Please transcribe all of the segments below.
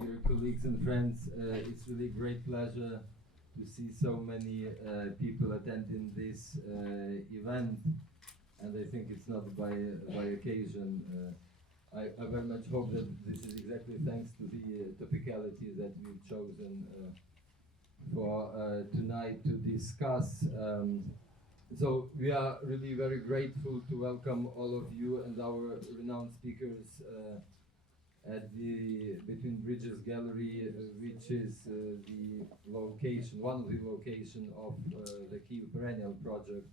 Dear colleagues and friends, it's really a great pleasure to see so many people attending this event, and I think it's not by occasion. I very much hope that this is exactly thanks to the topicality that we've chosen for tonight to discuss. So we are really very grateful to welcome all of you and our renowned speakers at the Between Bridges Gallery, which is the location, one of the location of the Kyiv Perennial project,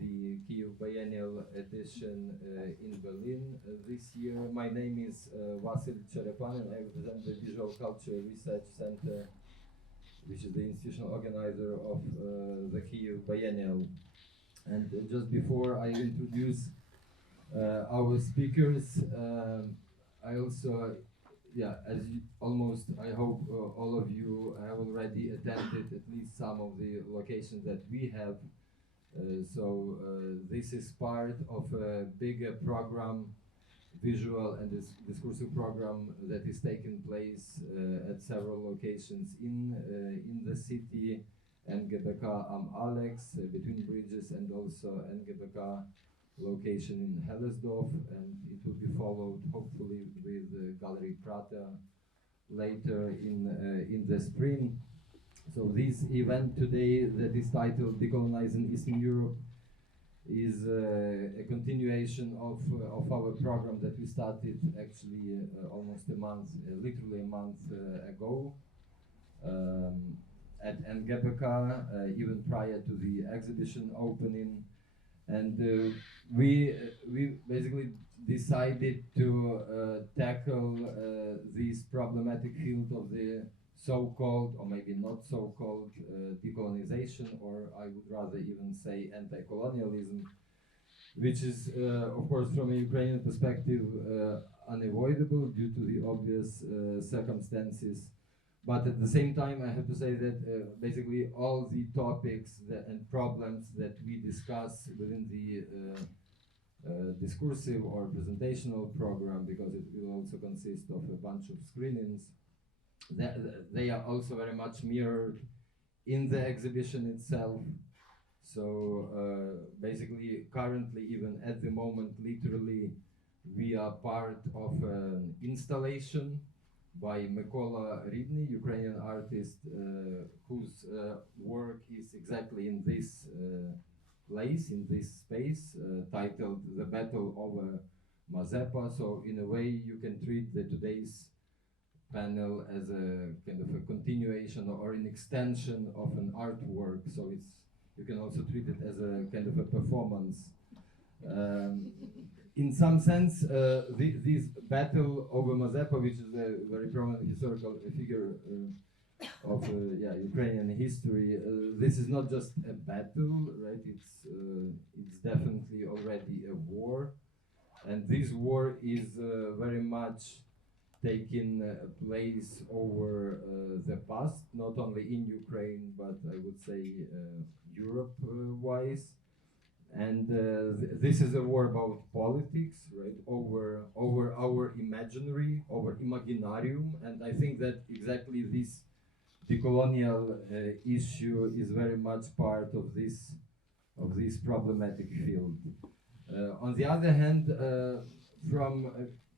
the Kyiv Biennial edition in Berlin this year. My name is Vasil Cherepan, and I represent the Visual Culture Research Center, which is the institutional organizer of the Kyiv Biennial. And just before I introduce our speakers, I also, as you, almost, I hope all of you have already attended at least some of the locations that we have. So this is part of a bigger program, visual and discursive program that is taking place at several locations in the city, NGBK Am Alex, Between Bridges, and also NGBK location in Hellersdorf, and it will be followed hopefully with Gallery Prater later in the spring. So this event today that is titled Decolonizing Eastern Europe is a continuation of our program that we started actually almost a month, literally a month ago at NGBK, even prior to the exhibition opening. And we basically decided to tackle this problematic field of the so-called, or maybe not so-called, decolonization, or I would rather even say anti-colonialism, which is, of course, from a Ukrainian perspective, unavoidable due to the obvious circumstances. But at the same time, I have to say that basically all the topics and problems that we discuss within the discursive or presentational program, because it will also consist of a bunch of screenings, they are also very much mirrored in the exhibition itself. So basically, currently, even at the moment, literally, we are part of an installation by Mykola Rydny, Ukrainian artist, whose work is exactly in this place, in this space, titled The Battle Over Mazepa. So in a way, you can treat the today's panel as a kind of a continuation or an extension of an artwork. So it's, you can also treat it as a kind of a performance. In some sense, this battle over Mazepa, which is a very prominent historical figure of Ukrainian history, this is not just a battle, right? It's definitely already a war, and this war is very much taking place over the past, not only in Ukraine, but I would say Europe-wise. And this is a war about politics, right? Over our imaginary, over imaginarium, and I think that exactly this decolonial issue is very much part of this problematic field. On the other hand,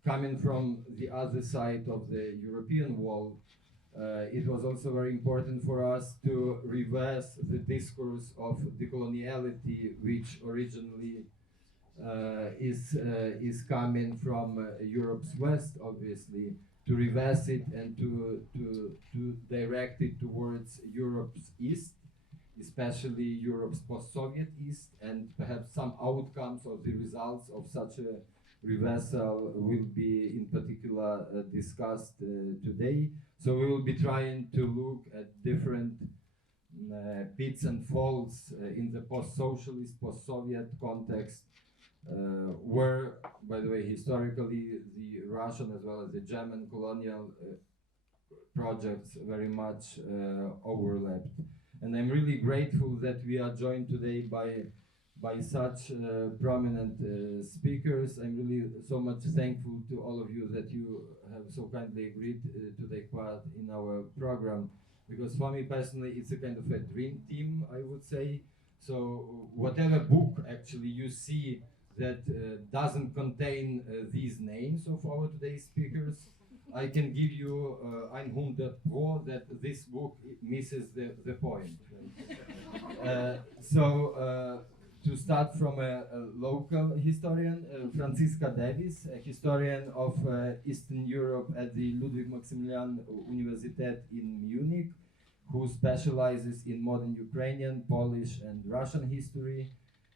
coming from the other side of the European wall, it was also very important for us to reverse the discourse of decoloniality, which originally is coming from Europe's West, obviously, to reverse it and to direct it towards Europe's East, especially Europe's post-Soviet East, and perhaps some outcomes of the results of such a reversal will be in particular discussed today. So we will be trying to look at different pits and falls in the post-socialist, post-Soviet context, where, by the way, historically the Russian as well as the German colonial projects very much overlapped. And I'm really grateful that we are joined today by by such prominent speakers. I'm really so much thankful to all of you that you have so kindly agreed to take part in our program, because for me personally it's a kind of a dream team, I would say. So whatever book actually you see that doesn't contain these names of our today's speakers, I can give you 100% that this book misses the point. To start from a local historian, Franziska Davies, a historian of Eastern Europe at the Ludwig Maximilian Universität in Munich, who specializes in modern Ukrainian, Polish, and Russian history.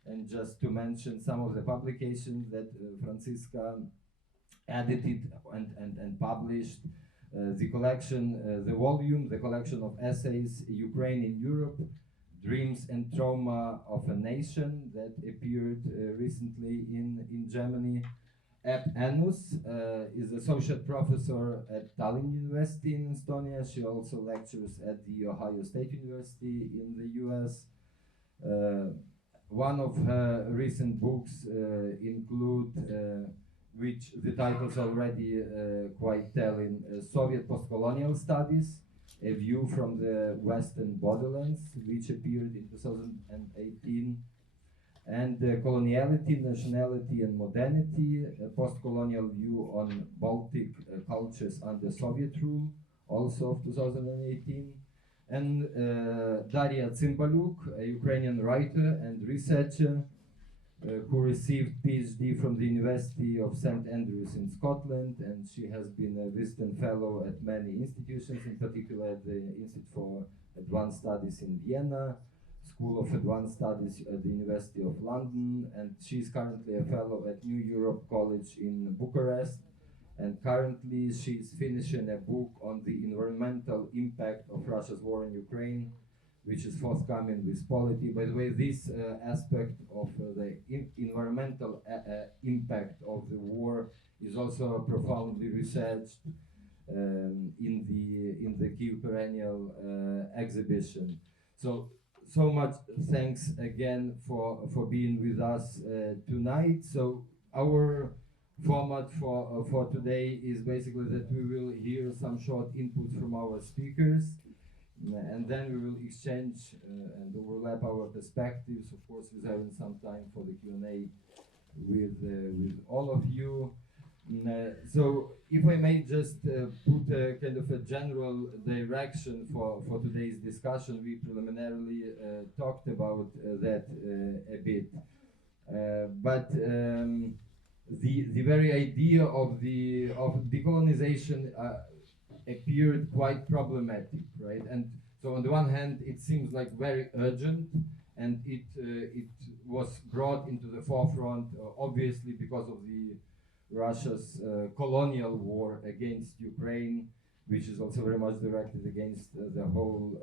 And just to mention some of the publications that Franziska edited and published, the collection, the collection of essays, Ukraine in Europe, Dreams and Trauma of a Nation, that appeared recently in Germany. Epp Annus is associate professor at Tallinn University in Estonia. She also lectures at the Ohio State University in the US. One of her recent books include, which the title's already quite telling, Soviet Postcolonial Studies, A View from the Western Borderlands, which appeared in 2018, and Coloniality, Nationality and Modernity, a Postcolonial View on Baltic Cultures Under Soviet Rule, also of 2018, and Darya Tsymbalyuk, a Ukrainian writer and researcher who received PhD from the University of St. Andrews in Scotland, and she has been a visiting fellow at many institutions, in particular at the Institute for Advanced Studies in Vienna, School of Advanced Studies at the University of London, and she's currently a fellow at New Europe College in Bucharest, and currently she's finishing a book on the environmental impact of Russia's war in Ukraine, which is forthcoming with Polity. By the way, this aspect of the environmental impact of the war is also profoundly researched in the Kyiv Perennial exhibition. So much thanks again for being with us tonight. So our format for today is basically that we will hear some short inputs from our speakers, and then we will exchange and overlap our perspectives, of course, reserving some time for the Q&A with all of you. So if I may just put a kind of a general direction for today's discussion, we preliminarily talked about that a bit. But the very idea of decolonization appeared quite problematic, right? And so on the one hand, it seems like very urgent, and it was brought into the forefront, obviously because of the Russia's colonial war against Ukraine, which is also very much directed against the whole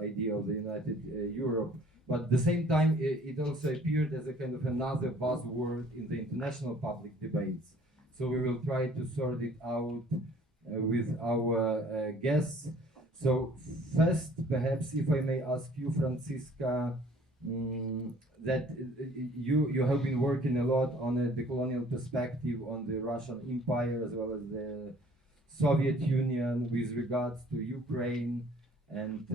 idea of the United Europe. But at the same time, it also appeared as a kind of another buzzword in the international public debates. So we will try to sort it out with our guests. So first, perhaps, if I may ask you, Franziska, that you have been working a lot on a decolonial perspective on the Russian Empire as well as the Soviet Union with regards to Ukraine and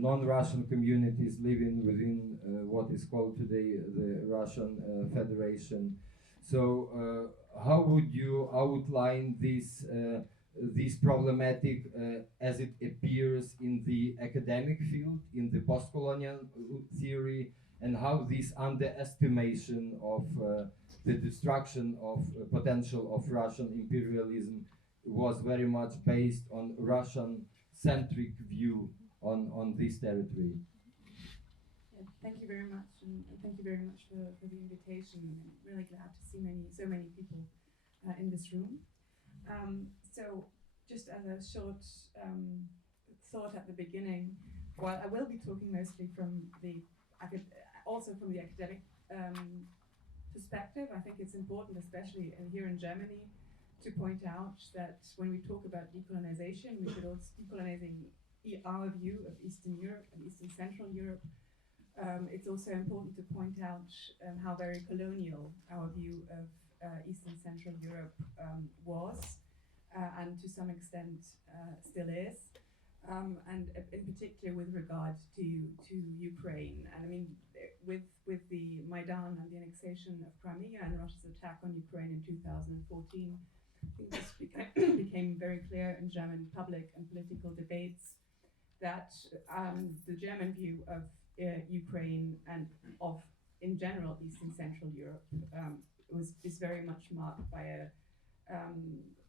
non-Russian communities living within what is called today the Russian Federation. So how would you outline this problematic as it appears in the academic field, in the post-colonial theory, and how this underestimation of the destruction of potential of Russian imperialism was very much based on Russian-centric view on this territory? Yeah, thank you very much, and thank you very much for the invitation. I'm really glad to see so many people in this room. So just as a short thought at the beginning, while I will be talking mostly from also from the academic perspective, I think it's important, especially here in Germany, to point out that when we talk about decolonization, we should also decolonizing our view of Eastern Europe and Eastern Central Europe. it's also important to point out how very colonial our view of Eastern Central Europe was, and to some extent still is, and in particular with regard to Ukraine. And I mean, with the Maidan and the annexation of Crimea and Russia's attack on Ukraine in 2014, I think this became very clear in German public and political debates that the German view of Ukraine and of, in general, Eastern Central Europe is very much marked by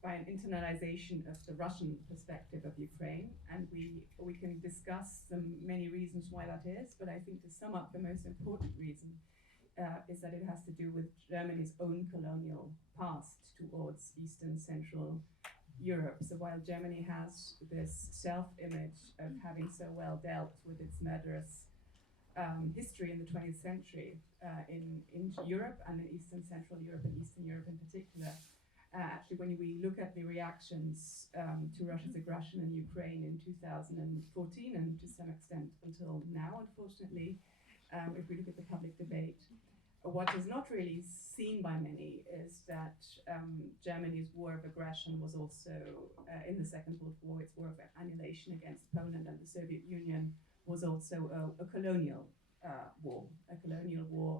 an internalization of the Russian perspective of Ukraine, and we can discuss the many reasons why that is. But I think to sum up, the most important reason is that it has to do with Germany's own colonial past towards Eastern Central Europe. So while Germany has this self-image of having so well dealt with its murderous history in the 20th century in Europe and in Eastern Central Europe and Eastern Europe in particular, actually when we look at the reactions to Russia's aggression in Ukraine in 2014 and to some extent until now, unfortunately, if we look at the public debate, what is not really seen by many is that Germany's war of aggression was also, in the Second World War, its war of annihilation against Poland and the Soviet Union was also a colonial war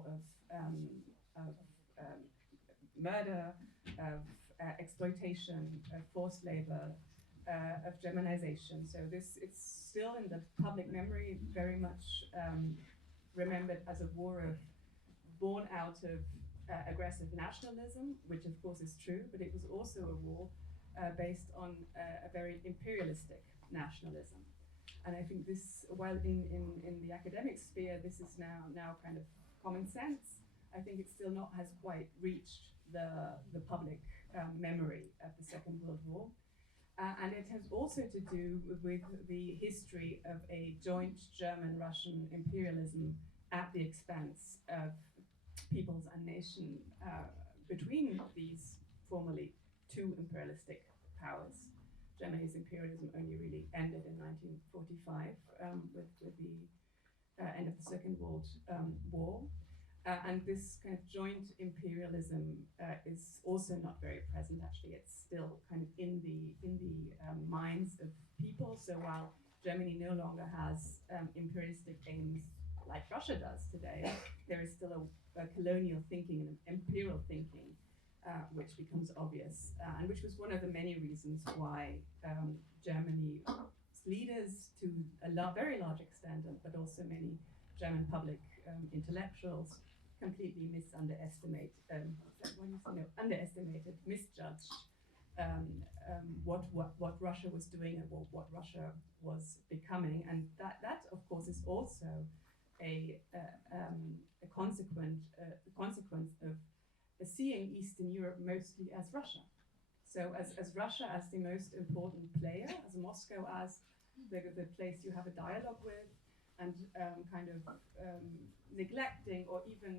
of murder, of exploitation, of forced labor, of Germanization. So it's still in the public memory very much remembered as a war born out of aggressive nationalism, which of course is true, but it was also a war based on a very imperialistic nationalism. And I think this, while in the academic sphere, this is now kind of common sense, I think it still not has quite reached the public memory of the Second World War. And it has also to do with the history of a joint German-Russian imperialism at the expense of peoples and nation between these formerly two imperialistic powers. Germany's imperialism only really ended in 1945 with the end of the Second World War. And this kind of joint imperialism is also not very present. Actually, it's still kind of in the minds of people. So while Germany no longer has imperialistic aims like Russia does today, there is still a colonial thinking and imperial thinking, which becomes obvious, and which was one of the many reasons why Germany's leaders, to a very large extent, but also many German public intellectuals, completely underestimated, misjudged what Russia was doing and what Russia was becoming, and that of course is also a consequence of seeing Eastern Europe mostly as Russia. So as Russia as the most important player, as Moscow as the place you have a dialogue with, and kind of neglecting or even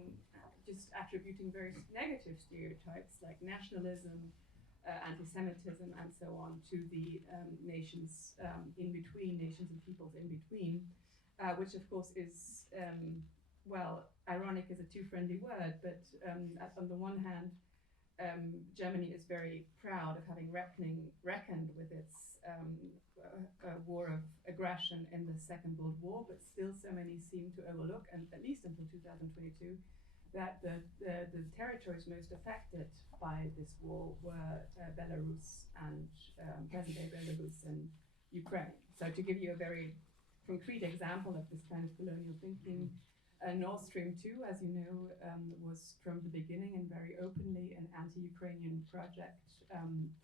just attributing very negative stereotypes like nationalism, anti-Semitism, and so on to the nations in between, nations and peoples in between, which of course is, well, ironic is a too friendly word, but on the one hand, Germany is very proud of having reckoned with its war of aggression in the Second World War, but still so many seem to overlook, and at least until 2022, that the territories most affected by this war were Belarus and present-day Belarus and Ukraine. So to give you a very concrete example of this kind of colonial thinking, Nord Stream 2, as you know, was from the beginning and very openly an anti-Ukrainian project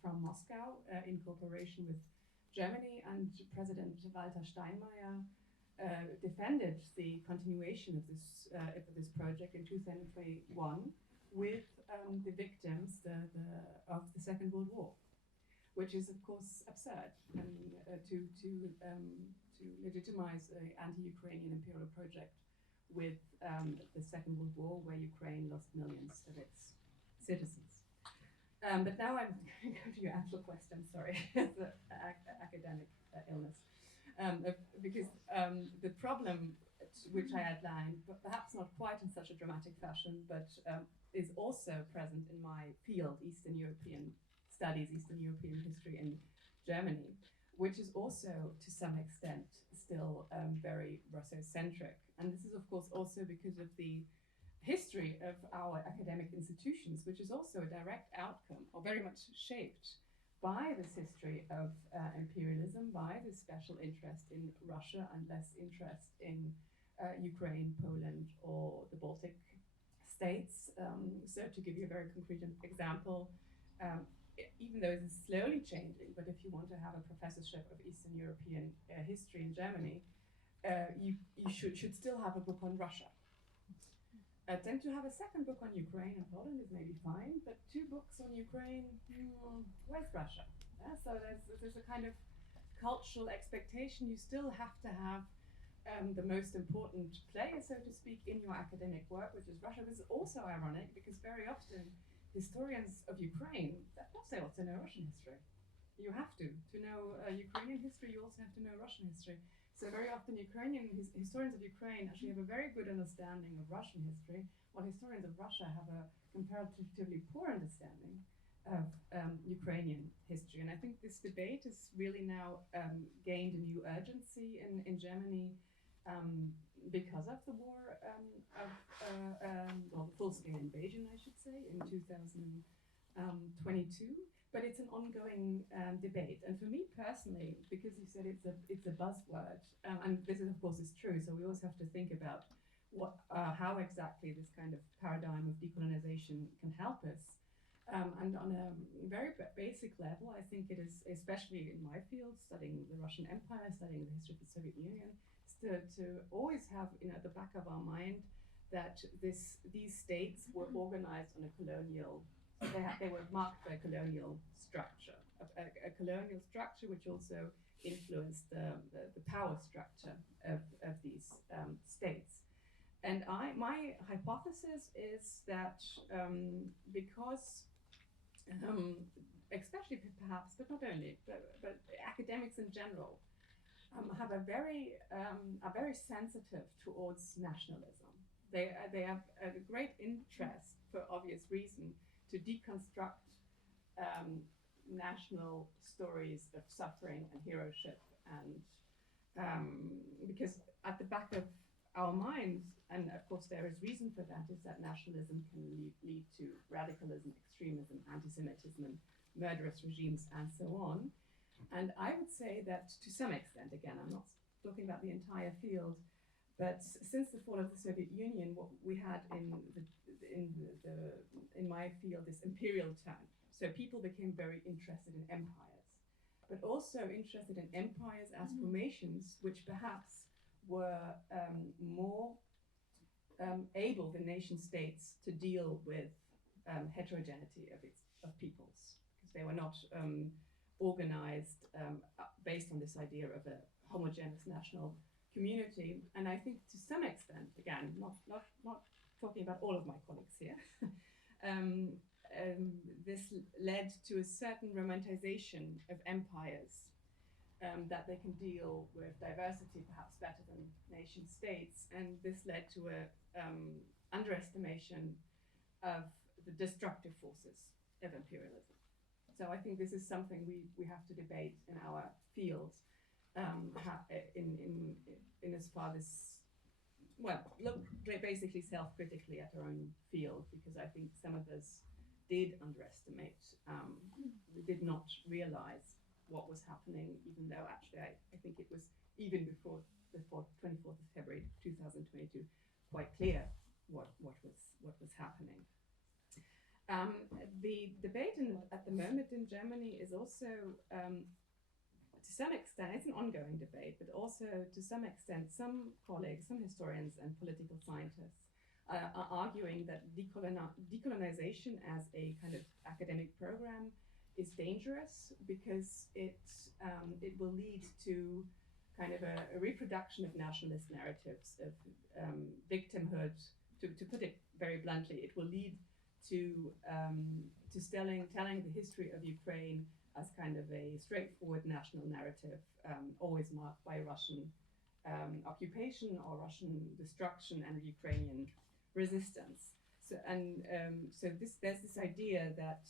from Moscow in cooperation with Germany, and President Walter Steinmeier defended the continuation of this project in 2021 with the victims of the Second World War, which is of course absurd. I mean, to legitimize an anti-Ukrainian imperial project with the Second World War, where Ukraine lost millions of its citizens. But now I'm going to go to your actual question, sorry, it's an academic illness. Because the problem which I outlined, but perhaps not quite in such a dramatic fashion, but is also present in my field, Eastern European Studies, Eastern European History in Germany, which is also to some extent still very Russo-centric. And this is of course also because of the history of our academic institutions, which is also a direct outcome, or very much shaped by this history of imperialism, by this special interest in Russia and less interest in Ukraine, Poland, or the Baltic states. So to give you a very concrete example, even though it is slowly changing, but if you want to have a professorship of Eastern European history in Germany, you should still have a book on Russia. Then to have a second book on Ukraine and Poland is maybe fine, but 2 books on Ukraine, where's Russia? So there's a kind of cultural expectation. You still have to have the most important player, so to speak, in your academic work, which is Russia. This is also ironic because very often historians of Ukraine, they also know Russian history. You have to know Ukrainian history, you also have to know Russian history. So very often Ukrainian historians of Ukraine actually have a very good understanding of Russian history, while historians of Russia have a comparatively poor understanding of Ukrainian history. And I think this debate has really now gained a new urgency in Germany because of the war, the full-scale invasion, I should say, in 2022. But it's an ongoing debate, and for me personally, because you said it's a buzzword, and this is of course is true. So we always have to think about how exactly this kind of paradigm of decolonization can help us. And on a very basic level, I think it is, especially in my field, studying the Russian Empire, studying the history of the Soviet Union, to always have at the back of our mind that these states were organized on a colonial. They were marked by a colonial structure, a colonial structure which also influenced the power structure of these states. And my hypothesis is that because, especially perhaps, but not only, but academics in general are very sensitive towards nationalism. They have a great interest, for obvious reason, to deconstruct national stories of suffering and heroship, and because at the back of our minds, and of course there is reason for that, is that nationalism can lead to radicalism, extremism, anti-Semitism, and murderous regimes, and so on. And I would say that to some extent, again, I'm not talking about the entire field, but since the fall of the Soviet Union, what we had in my field is imperial turn. So people became very interested in empires, but also interested in empires as formations which perhaps were more able than nation states to deal with heterogeneity of peoples, because they were not organized based on this idea of a homogeneous national community. And I think to some extent, again, not talking about all of my colleagues here, this led to a certain romanticization of empires, that they can deal with diversity perhaps better than nation states, and this led to a underestimation of the destructive forces of imperialism. So I think this is something we have to debate in our field, in as far as, well, look basically self-critically at our own field, because I think some of us did underestimate, we did not realize what was happening, even though actually I think it was even before 24th of February 2022 quite clear what was happening. The debate at the moment in Germany is also, to some extent, it's an ongoing debate, but also to some extent, some colleagues, some historians and political scientists are arguing that decolonization as a kind of academic program is dangerous, because it will lead to kind of a reproduction of nationalist narratives, of victimhood. To put it very bluntly, it will lead to telling the history of Ukraine as kind of a straightforward national narrative, always marked by Russian occupation or Russian destruction and Ukrainian resistance. So, there's this idea that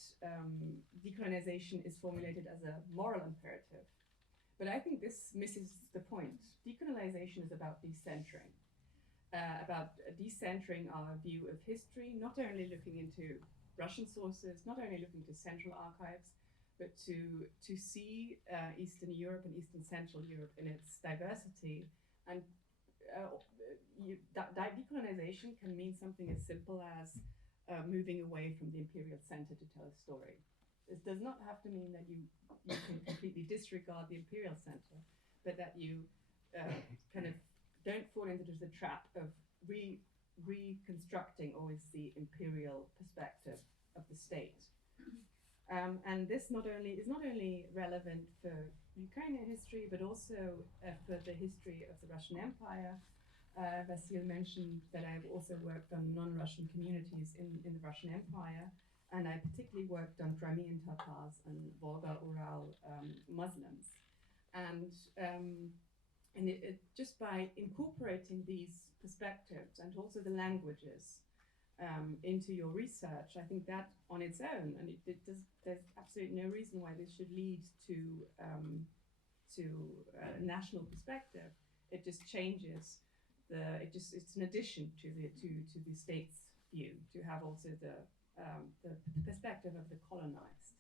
decolonization is formulated as a moral imperative. But I think this misses the point. Decolonization is about decentering. About decentering our view of history, not only looking into Russian sources, not only looking to central archives, but to see Eastern Europe and Eastern Central Europe in its diversity. And decolonization can mean something as simple as moving away from the imperial center to tell a story. This does not have to mean that you can completely disregard the imperial center, but that you kind of don't fall into the trap of reconstructing always the imperial perspective of the state. And this is not only relevant for Ukrainian history, but also for the history of the Russian Empire. Vasil mentioned that I've also worked on non-Russian communities in the Russian Empire, and I particularly worked on Crimean Tatars and Volga-Ural Muslims. And just by incorporating these perspectives and also the languages into your research, I think that on its own, and there's absolutely no reason why this should lead to a national perspective. It just changes it's an addition to the state's view, to have also the perspective of the colonized,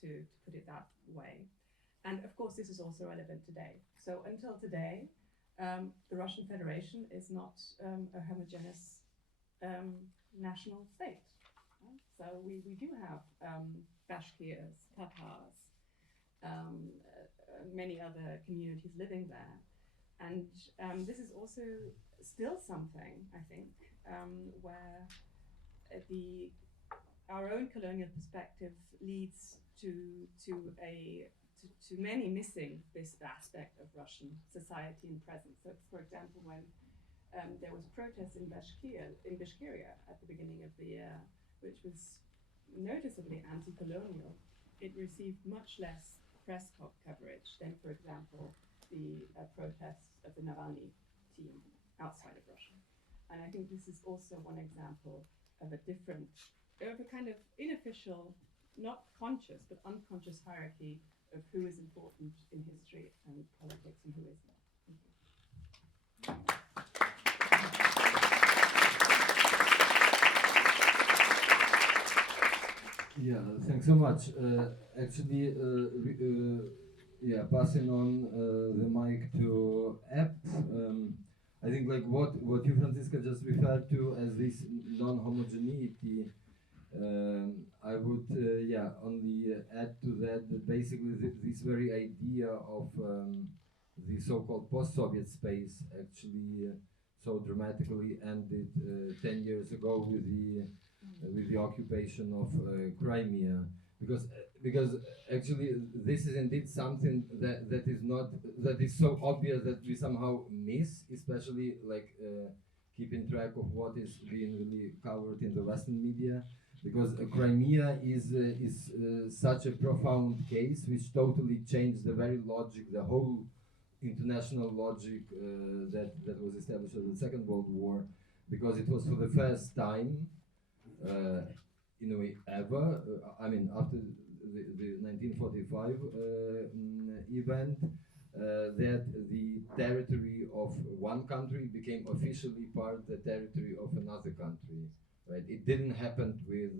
to put it that way. And of course, this is also relevant today. So until today, the Russian Federation is not a homogeneous national state. Right? So we do have Bashkirs, Tatars, many other communities living there. And this is also still something, I think, where our own colonial perspective leads to many missing this aspect of Russian society and presence. So, for example, when there was a protest in Bashkiria at the beginning of the year, which was noticeably anti-colonial, it received much less press coverage than, for example, the protests of the Navalny team outside of Russia. And I think this is also one example of a kind of unofficial, not conscious, but unconscious hierarchy of who is important in history and politics and who isn't. Thank you. Yeah, thanks so much. Passing on the mic to Epp. I think like what you, Franziska, just referred to as this non-homogeneity, I would only add to that basically this very idea of the so-called post-Soviet space actually so dramatically ended 10 years ago with the occupation of Crimea, because actually this is indeed something that is so obvious that we somehow miss, especially like keeping track of what is being really covered in the Western media, because Crimea is such a profound case which totally changed the very logic, the whole international logic that was established in the Second World War, because it was for the first time in a way ever, after the 1945 event, that the territory of one country became officially part of the territory of another country. Right? It didn't happen with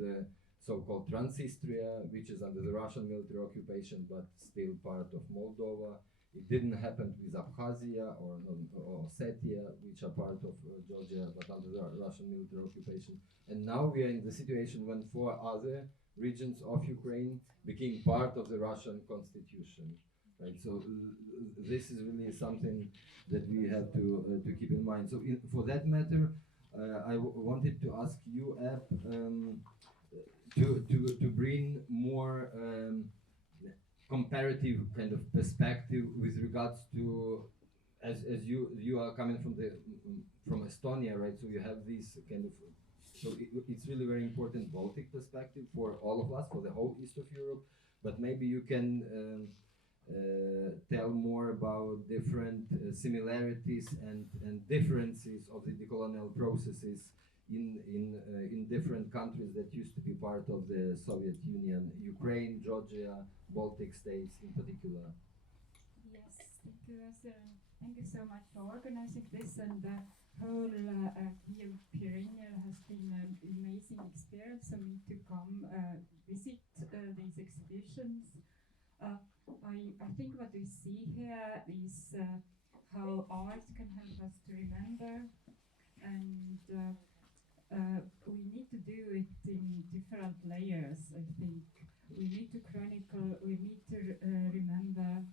so-called Transnistria, which is under the Russian military occupation but still part of Moldova. It didn't happen with Abkhazia or Ossetia, which are part of Georgia but under the Russian military occupation. And now we are in the situation when 4 other regions of Ukraine became part of the Russian constitution. Right? So this is really something that we have to keep in mind. So for that matter, I wanted to ask you, Epp, to bring more comparative kind of perspective with regards to, as you are coming from Estonia, right? So you have this kind of, so it's really very important Baltic perspective for all of us, for the whole East of Europe. But maybe you can tell more about different similarities and differences of the decolonial processes in different countries that used to be part of the Soviet Union, Ukraine, Georgia, Baltic states in particular. Yes, thank you, thank you so much for organizing this, and the whole Kyiv Perennial has been an amazing experience for me to come visit these exhibitions. I think what we see here is how art can help us to remember, and we need to do it in different layers. I think we need to chronicle, we need to remember,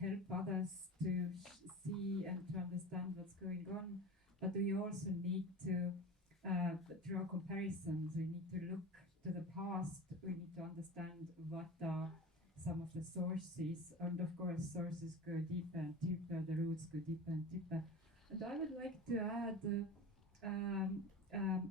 help others to see and to understand what's going on, but we also need to draw comparisons. We need to look to the past, we need to understand what are some of the sources, and of course sources go deeper and deeper, the roots go deeper and deeper. And I would like to add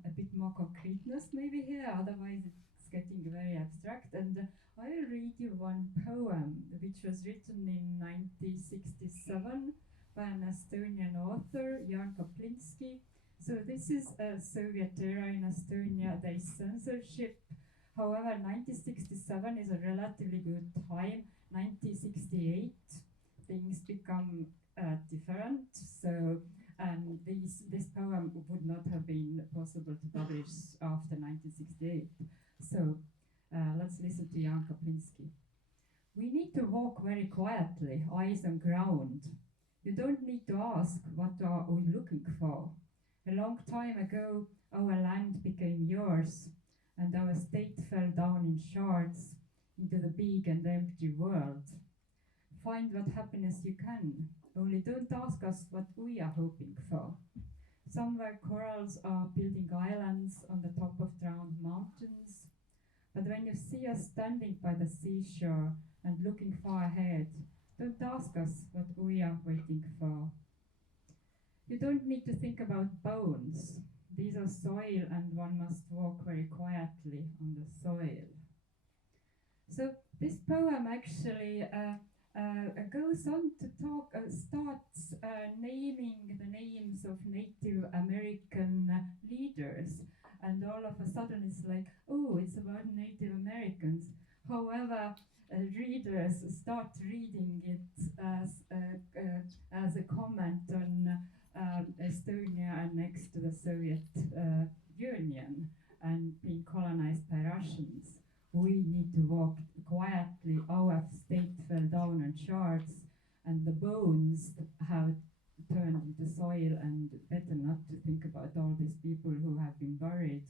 a bit more concreteness maybe here, otherwise it's getting very abstract. And I will read you one poem which was written in 1967 by an Estonian author, Jan Kaplinsky. So this is a Soviet era in Estonia, there is censorship. However, 1967 is a relatively good time. 1968, things become different. So, and this poem would not have been possible to publish after 1968. So, let's listen to Jan Kaplinsky. We need to walk very quietly, eyes on ground. You don't need to ask, what are we looking for? A long time ago, our land became yours, and our state fell down in shards into the big and empty world. Find what happiness you can, only don't ask us what we are hoping for. Somewhere corals are building islands on the top of drowned mountains, but when you see us standing by the seashore and looking far ahead, don't ask us what we are waiting for. You don't need to think about bones. These are soil, and one must walk very quietly on the soil. So this poem actually goes on to talk, starts naming the names of Native American leaders, and all of a sudden it's like, oh, it's about Native Americans. However, readers start reading it as a comment on Estonia annexed to the Soviet Union and being colonized by Russians. We need to walk quietly, our state fell down on shards, and the bones have turned into soil, and better not to think about all these people who have been buried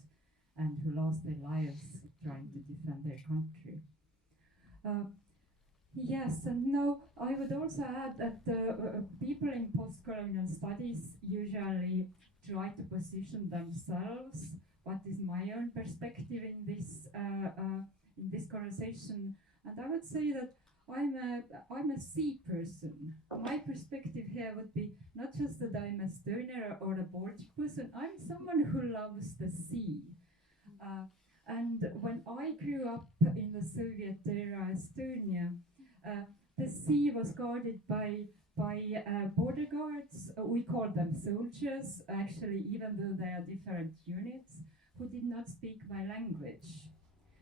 and who lost their lives trying to defend their country. Yes, and now I would also add that people in post-colonial studies usually try to position themselves. What is my own perspective in this conversation? And I would say that I'm a sea person. My perspective here would be not just that I'm a Estonia or a Baltic person. I'm someone who loves the sea. And when I grew up in the Soviet era Estonia, the sea was guarded by border guards. We call them soldiers, actually, even though they are different units, who did not speak my language.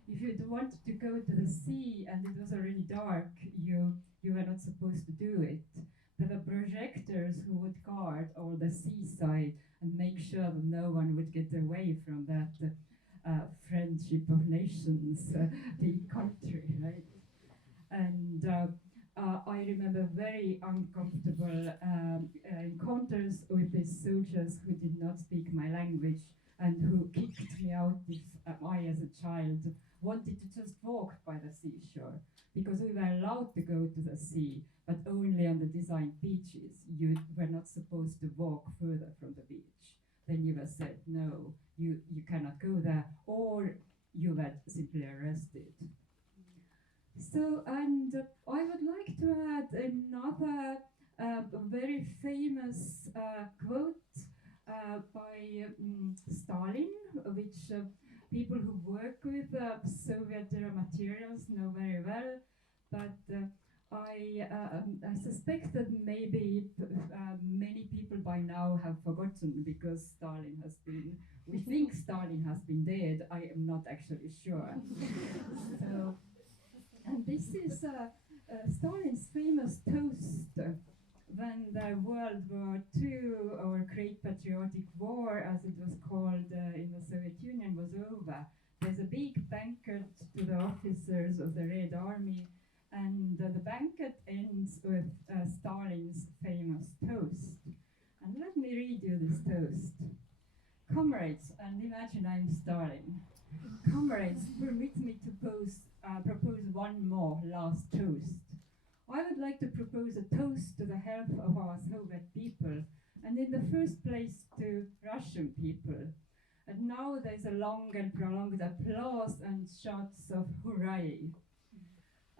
If you wanted to go to the sea and it was already dark, you were not supposed to do it. There were projectors who would guard all the seaside and make sure that no one would get away from that friendship of nations, the country, right? And I remember very uncomfortable encounters with these soldiers who did not speak my language and who kicked me out if I, as a child, wanted to just walk by the seashore, because we were allowed to go to the sea, but only on the designed beaches. You were not supposed to walk further from the beach. Then you were said, no, you cannot go there, or you were simply arrested. So, and I would like to add another very famous quote by Stalin, which people who work with Soviet era materials know very well, but I suspect that maybe many people by now have forgotten because Stalin has been. We think Stalin has been dead. I am not actually sure. So, and this is Stalin's famous toast when the World War II, or Great Patriotic War, as it was called in the Soviet Union, was over. There's a big banquet to the officers of the Red Army. And the banquet ends with Stalin's famous toast. And let me read you this toast. Comrades, and imagine I'm Stalin. Comrades, permit me to propose one more last toast. I would like to propose a toast to the health of our Soviet people, and in the first place to Russian people. And now there's a long and prolonged applause and shots of hooray.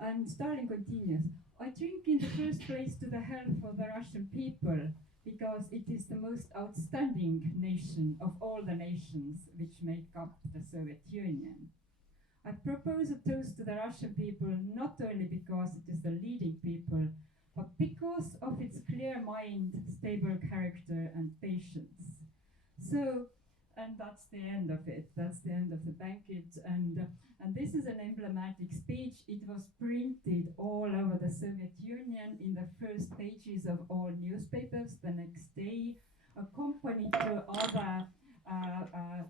And Stalin continues, I drink in the first place to the health of the Russian people, because it is the most outstanding nation of all the nations which make up the Soviet Union. I propose a toast to the Russian people not only because it is the leading people, but because of its clear mind, stable character, and patience. So, and that's the end of it. That's the end of the banquet. And this is an emblematic speech. It was printed all over the Soviet Union in the first pages of all newspapers the next day, accompanied to other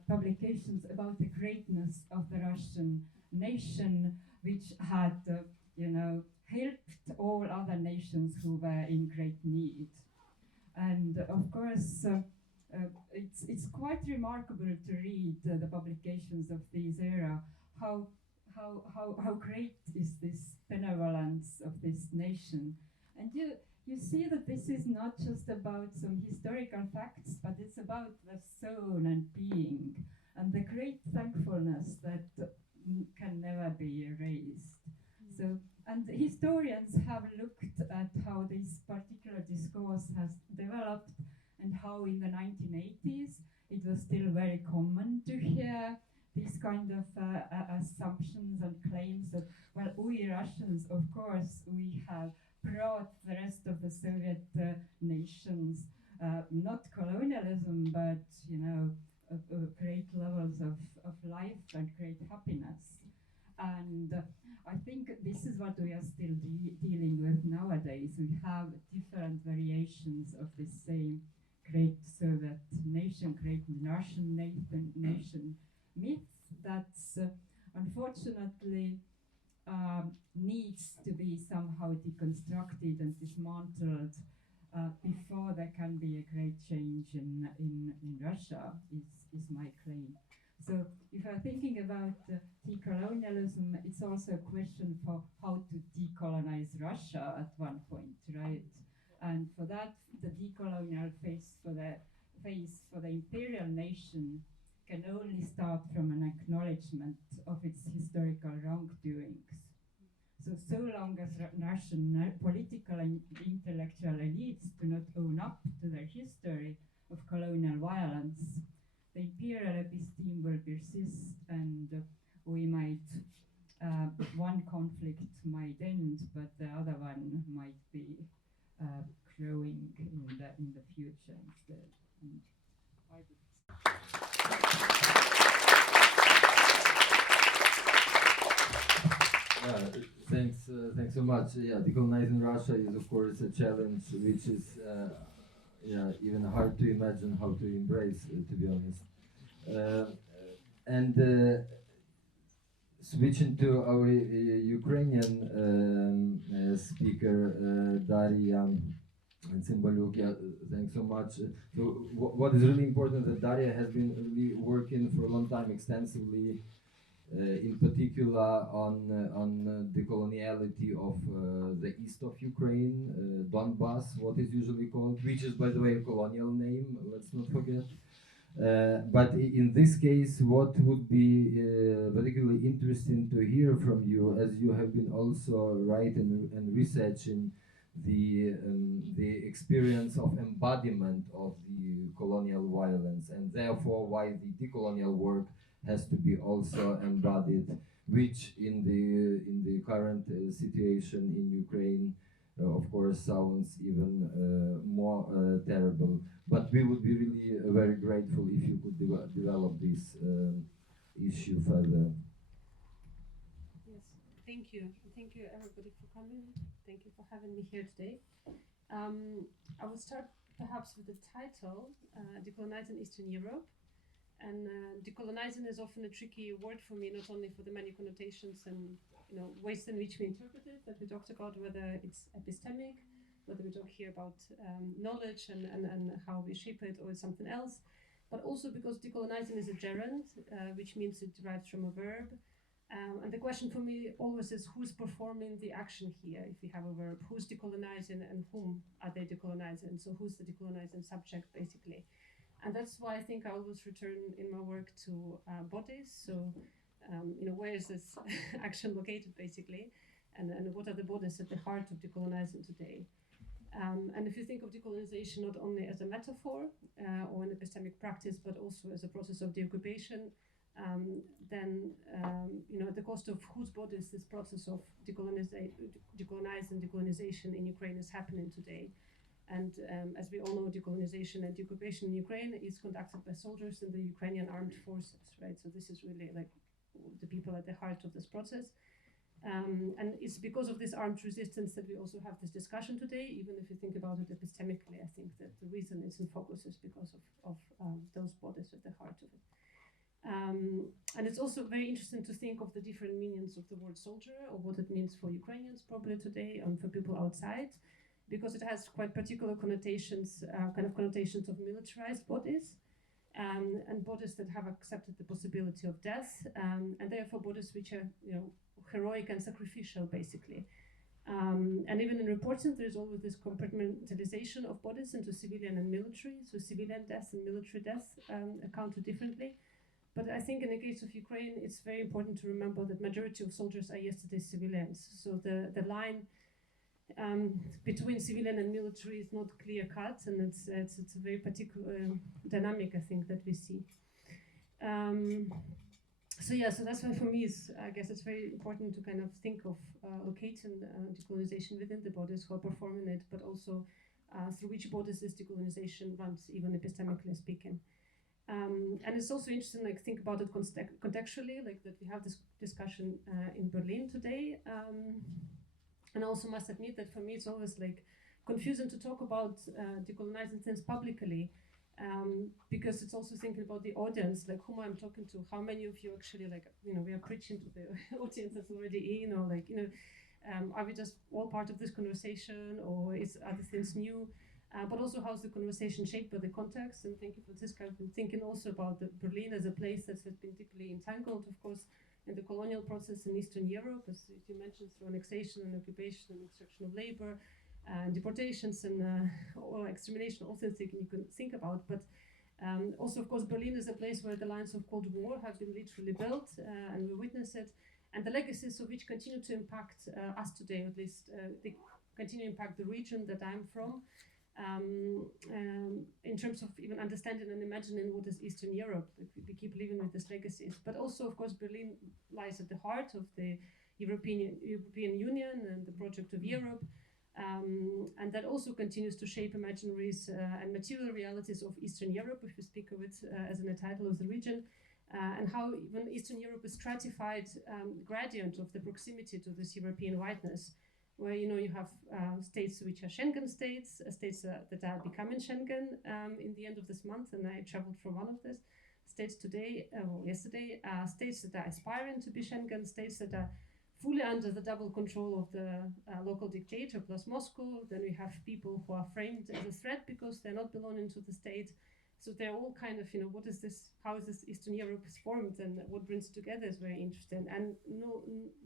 publications about the greatness of the Russian nation, which had, helped all other nations who were in great need. And of course, it's quite remarkable to read the publications of this era. How great is this benevolence of this nation? And you see that this is not just about some historical facts, but it's about the soul and being, and the great thankfulness that can never be erased. So, and historians have looked at how this particular discourse has developed, and how in the 1980s it was still very common to hear these kind of assumptions and claims that, well, we Russians, of course, we have brought the rest of the Soviet nations, not colonialism, but, great levels of life and great happiness. And I think this is what we are still dealing with nowadays. We have different variations of the same great Soviet nation, great Russian nation myth that's unfortunately needs to be somehow deconstructed and dismantled before there can be a great change in Russia, is my claim. So if I'm thinking about decolonialism, it's also a question for how to decolonize Russia at one point, right? And for that, the decolonial phase for the imperial nation can only start from an acknowledgement of its historical wrongdoings. So long as Russian political and intellectual elites do not own up to their history of colonial violence, the imperial episteme will persist, and we might, one conflict might end, but the other one might be growing in the future instead. Thanks so much. Decolonizing Russia is of course a challenge which is even hard to imagine how to embrace, to be honest. And switching to our Ukrainian speaker, Darya Tsymbalyuk, thanks so much. So what is really important that Darya has been really working for a long time extensively, in particular on the coloniality of the east of Ukraine, Donbass, what is usually called, which is, by the way, a colonial name, let's not forget. But in this case, what would be particularly interesting to hear from you, as you have been also writing and researching the experience of embodiment of the colonial violence, and therefore why the decolonial work has to be also embodied, which in the current situation in Ukraine, of course, sounds even more terrible. But we would be really very grateful if you could develop this issue further. Yes, thank you. Thank you everybody for coming. Thank you for having me here today. I will start perhaps with the title, Decolonizing Eastern Europe. And decolonizing is often a tricky word for me, not only for the many connotations and ways in which we interpret it that we talked about, whether it's epistemic, whether we talk here about knowledge and how we shape it, or it's something else, but also because decolonizing is a gerund, which means it derives from a verb. And the question for me always is, who's performing the action here? If we have a verb, who's decolonizing and whom are they decolonizing? So who's the decolonizing subject, basically? And that's why I think I always return in my work to bodies. So, where is this action located, basically? And what are the bodies at the heart of decolonizing today? And if you think of decolonization not only as a metaphor or an epistemic practice, but also as a process of deoccupation, then at the cost of whose bodies this process of decolonizing decolonization in Ukraine is happening today. And as we all know, decolonization and deoccupation in Ukraine is conducted by soldiers in the Ukrainian armed forces, right? So this is really like the people at the heart of this process. And it's because of this armed resistance that we also have this discussion today. Even if you think about it epistemically, I think that the reason it's in focus is because of those bodies at the heart of it. And it's also very interesting to think of the different meanings of the word soldier, or what it means for Ukrainians probably today, and for people outside, because it has quite particular connotations, connotations of militarized bodies, and bodies that have accepted the possibility of death, and therefore bodies which are, heroic and sacrificial, basically. And even in reporting, there is always this compartmentalization of bodies into civilian and military. So civilian death and military death accounted differently. But I think in the case of Ukraine, it's very important to remember that majority of soldiers are yesterday's civilians. So the line between civilian and military is not clear cut, and it's a very particular dynamic, I think, that we see. So that's why for me, I guess it's very important to kind of think of locating decolonization within the bodies who are performing it, but also through which bodies this decolonization runs, even epistemically speaking. And it's also interesting, like, think about it contextually, like that we have this discussion in Berlin today. And I also must admit that for me it's always like confusing to talk about decolonizing things publicly, because it's also thinking about the audience, like whom I'm talking to, how many of you actually, like, we are preaching to the audience that's already in, or like, are we just all part of this conversation, or are the things new? But also, how's the conversation shaped by the context? And thank you, Franziska. I've been thinking also about Berlin as a place that has been deeply entangled, of course, in the colonial process in Eastern Europe, as you mentioned, through annexation and occupation and extraction of labor, and deportations and or extermination, all things you can think about. But also, of course, Berlin is a place where the lines of Cold War have been literally built, and we witness it, and the legacies of which continue to impact us today, at least they continue to impact the region that I'm from. In terms of even understanding and imagining what is Eastern Europe, we keep living with these legacies. But also, of course, Berlin lies at the heart of the European Union and the project of Europe, and that also continues to shape imaginaries and material realities of Eastern Europe, if we speak of it as in a title of the region, and how even Eastern Europe is stratified gradient of the proximity to this European whiteness, where you have states which are Schengen states, states that are becoming Schengen in the end of this month, and I traveled from one of these states yesterday, states that are aspiring to be Schengen, states that are fully under the double control of the local dictator plus Moscow. Then we have people who are framed as a threat because they're not belonging to the state. So they're all kind of, what is this, how is this Eastern Europe is formed, and what brings it together is very interesting. And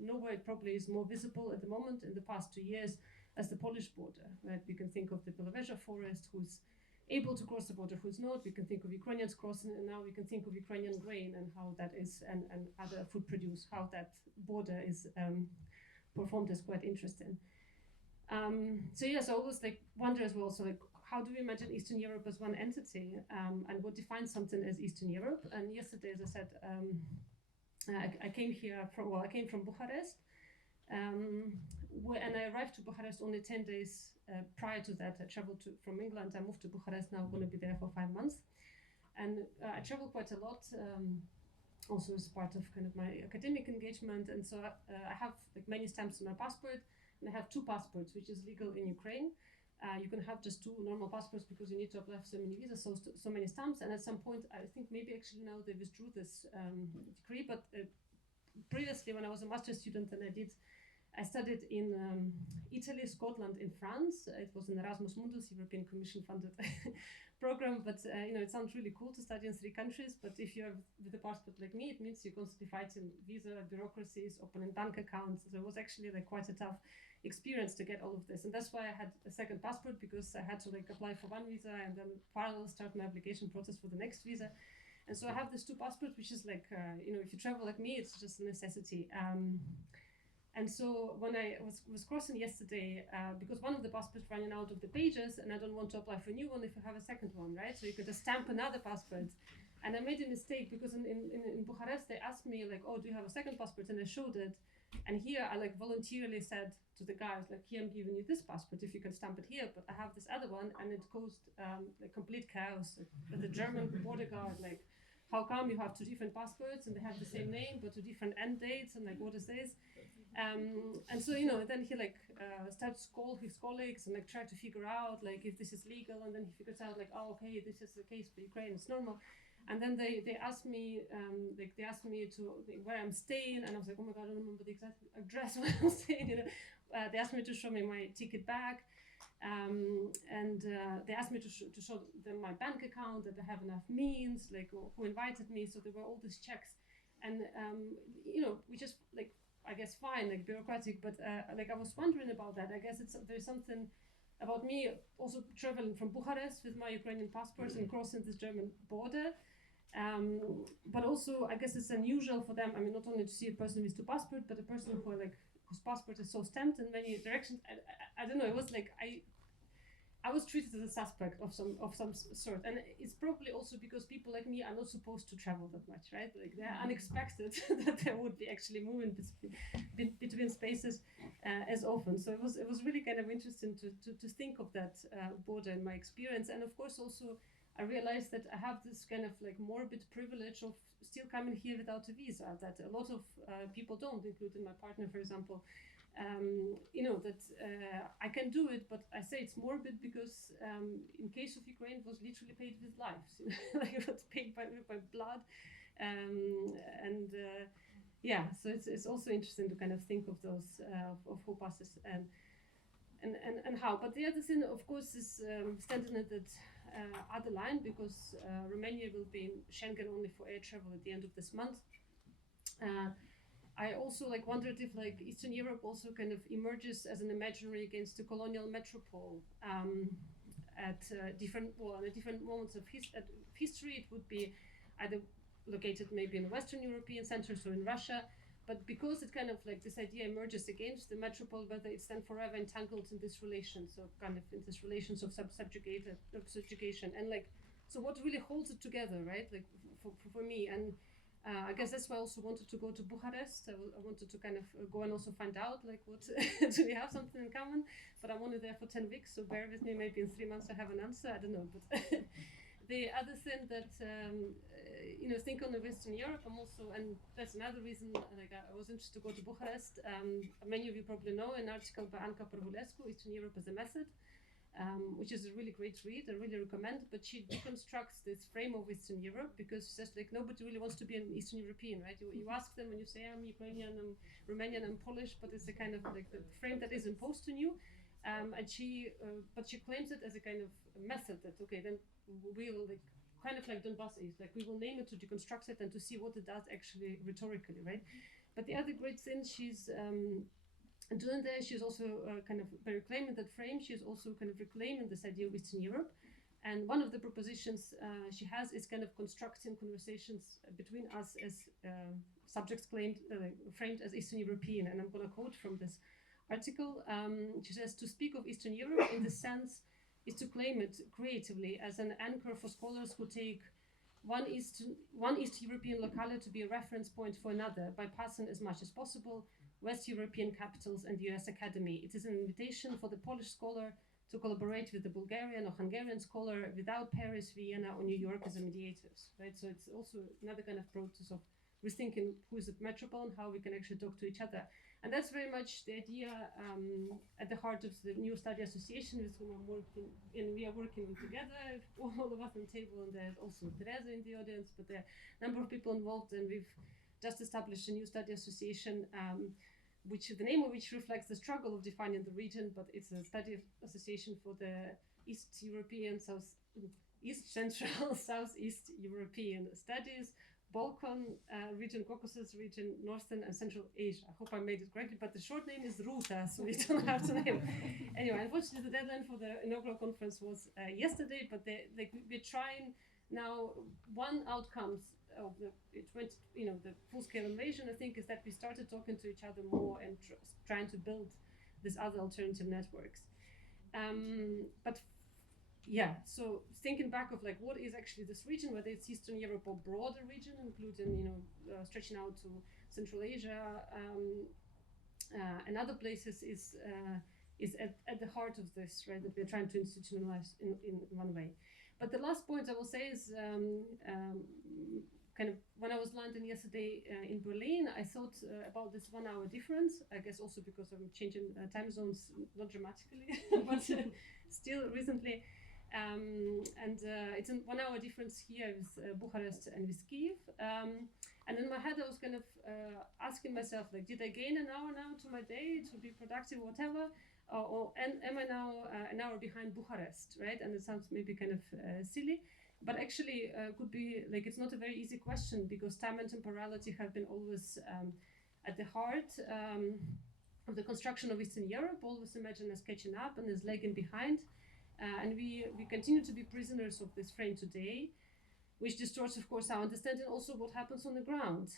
nowhere it probably is more visible at the moment in the past 2 years as the Polish border, right? We can think of the Białowieża forest, who's able to cross the border, who's not. We can think of Ukrainians crossing, and now we can think of Ukrainian grain and how that is, and other food produce, how that border is performed is quite interesting. So I always like wonder as well, so like, how do we imagine Eastern Europe as one entity, and what defines something as Eastern Europe? And yesterday, as I said, I came from Bucharest, and I arrived to Bucharest only 10 days prior to that. I traveled from England. I moved to Bucharest. Now I'm going to be there for 5 months, and I travel quite a lot. Also as part of kind of my academic engagement, and so I have like many stamps on my passport, and I have 2 passports, which is legal in Ukraine. You can have just 2 normal passports because you need to apply for so many visas, so many stamps. And at some point, I think maybe actually now they withdrew this decree, but previously when I was a master's student and I studied in Italy, Scotland, in France. It was an Erasmus Mundus, European Commission funded program, but it sounds really cool to study in 3 countries, but if you're with a passport like me, it means you're constantly fighting visa bureaucracies, opening bank accounts. So it was actually like quite a tough experience to get all of this, and that's why I had a second passport, because I had to like apply for one visa and then parallel start my application process for the next visa. And so I have these 2 passports, which is like if you travel like me, it's just a necessity. And so when I was crossing yesterday, because one of the passports running out of the pages, and I don't want to apply for a new one if you have a second one, right? So you could just stamp another passport. And I made a mistake because in Bucharest, they asked me like, oh, do you have a second passport? And I showed it. And here I like voluntarily said to the guys, like, here I'm giving you this passport, if you can stamp it here, but I have this other one, and it caused like complete chaos. Like, the German border guard, like, how come you have 2 different passports and they have the same name but 2 different end dates, and like, what is this? And so then he like starts to call his colleagues and like try to figure out like if this is legal, and then he figures out like, oh, okay, this is the case for Ukraine, it's normal. And then they asked me to where I'm staying, and I was like, oh my god, I don't remember the exact address where I'm staying. They asked me to show me my ticket back, and they asked me to show them my bank account, that I have enough means, like who invited me. So there were all these checks, and we just like, I guess fine, like bureaucratic, but like I was wondering about that. I guess there's something about me also traveling from Bucharest with my Ukrainian passports and crossing this German border. But also, I guess it's unusual for them. I mean, not only to see a person with 2 passports, but a person whose passport is so stamped in many directions. I don't know. It was like I was treated as a suspect of some sort, and it's probably also because people like me are not supposed to travel that much, right? Like they're unexpected that they would be actually moving between spaces as often. So it was really kind of interesting to think of that border in my experience, and of course also I realized that I have this kind of like morbid privilege of still coming here without a visa that a lot of people don't, including my partner, for example. I can do it, but I say it's morbid because in case of Ukraine, it was literally paid with lives, like it was paid by blood, so it's also interesting to kind of think of those of who passes and how. But the other thing, of course, is standing at that other line, because Romania will be in Schengen only for air travel at the end of this month. I also like wondered if like Eastern Europe also kind of emerges as an imaginary against the colonial metropole at different moments of history. It would be either located maybe in the Western European centers or in Russia, but because it kind of like this idea emerges against the metropole, whether it's then forever entangled in this relation, so kind of in this relations of subjugation, and like, so what really holds it together, right? Like for me, and I guess that's why I also wanted to go to Bucharest. I wanted to kind of go and also find out like what do we have something in common, but I'm only there for 10 weeks, so bear with me, maybe in 3 months I have an answer, I don't know. But the other thing that think on the Western Europe, I'm also, and that's another reason like I was interested to go to Bucharest. Many of you probably know an article by Anca Părvulescu, Eastern Europe as a Method, which is a really great read, I really recommend. But she deconstructs this frame of Eastern Europe, because she says like nobody really wants to be an Eastern European, right? You ask them when you say I'm Ukrainian, I'm Romanian, I'm Polish, but it's a kind of like the frame that is imposed on you. And but she claims it as a kind of method that okay, then we will like kind of like Donbass is like we will name it to deconstruct it and to see what it does actually rhetorically, right? But the other great thing she's doing there, she's also kind of by reclaiming that frame, she's also kind of reclaiming this idea of Eastern Europe. And one of the propositions she has is kind of constructing conversations between us as subjects framed as Eastern European. And I'm going to quote from this article. She says, to speak of Eastern Europe in the sense is to claim it creatively as an anchor for scholars who take one East European locale to be a reference point for another, bypassing as much as possible West European capitals and the US Academy. It is an invitation for the Polish scholar to collaborate with the Bulgarian or Hungarian scholar without Paris, Vienna, or New York as mediators, right? So it's also another kind of process of rethinking who is the metropole and how we can actually talk to each other. And that's very much the idea at the heart of the New Study Association with whom I'm working, and we are working together, all of us on the table, and there's also Teresa in the audience, but there are a number of people involved, and we've just established a New Study Association, which the name of which reflects the struggle of defining the region, but it's a study association for the East Central, Southeast European studies, Balkan region, Caucasus region, Northern and Central Asia. I hope I made it correctly, but the short name is Ruta, so we don't have to name. Anyway, unfortunately, the deadline for the inaugural conference was yesterday, but we're trying now. One outcomes of the full-scale invasion, I think, is that we started talking to each other more and trying to build these other alternative networks. But yeah, so thinking back of like what is actually this region, whether it's Eastern Europe or broader region, including stretching out to Central Asia and other places, is at the heart of this, right? That we're trying to institutionalize in one way. But the last point I will say is kind of when I was landing yesterday in Berlin, I thought about this 1 hour difference. I guess also because I'm changing time zones, not dramatically, but still recently. And it's a 1 hour difference here with Bucharest and with Kyiv. And in my head, I was kind of asking myself, like, did I gain an hour now to my day to be productive, whatever? And am I now an hour behind Bucharest, right? And it sounds maybe kind of silly, but actually could be like, it's not a very easy question because time and temporality have been always at the heart of the construction of Eastern Europe, always imagined as catching up and as lagging behind. And we continue to be prisoners of this frame today, which distorts, of course, our understanding also what happens on the ground.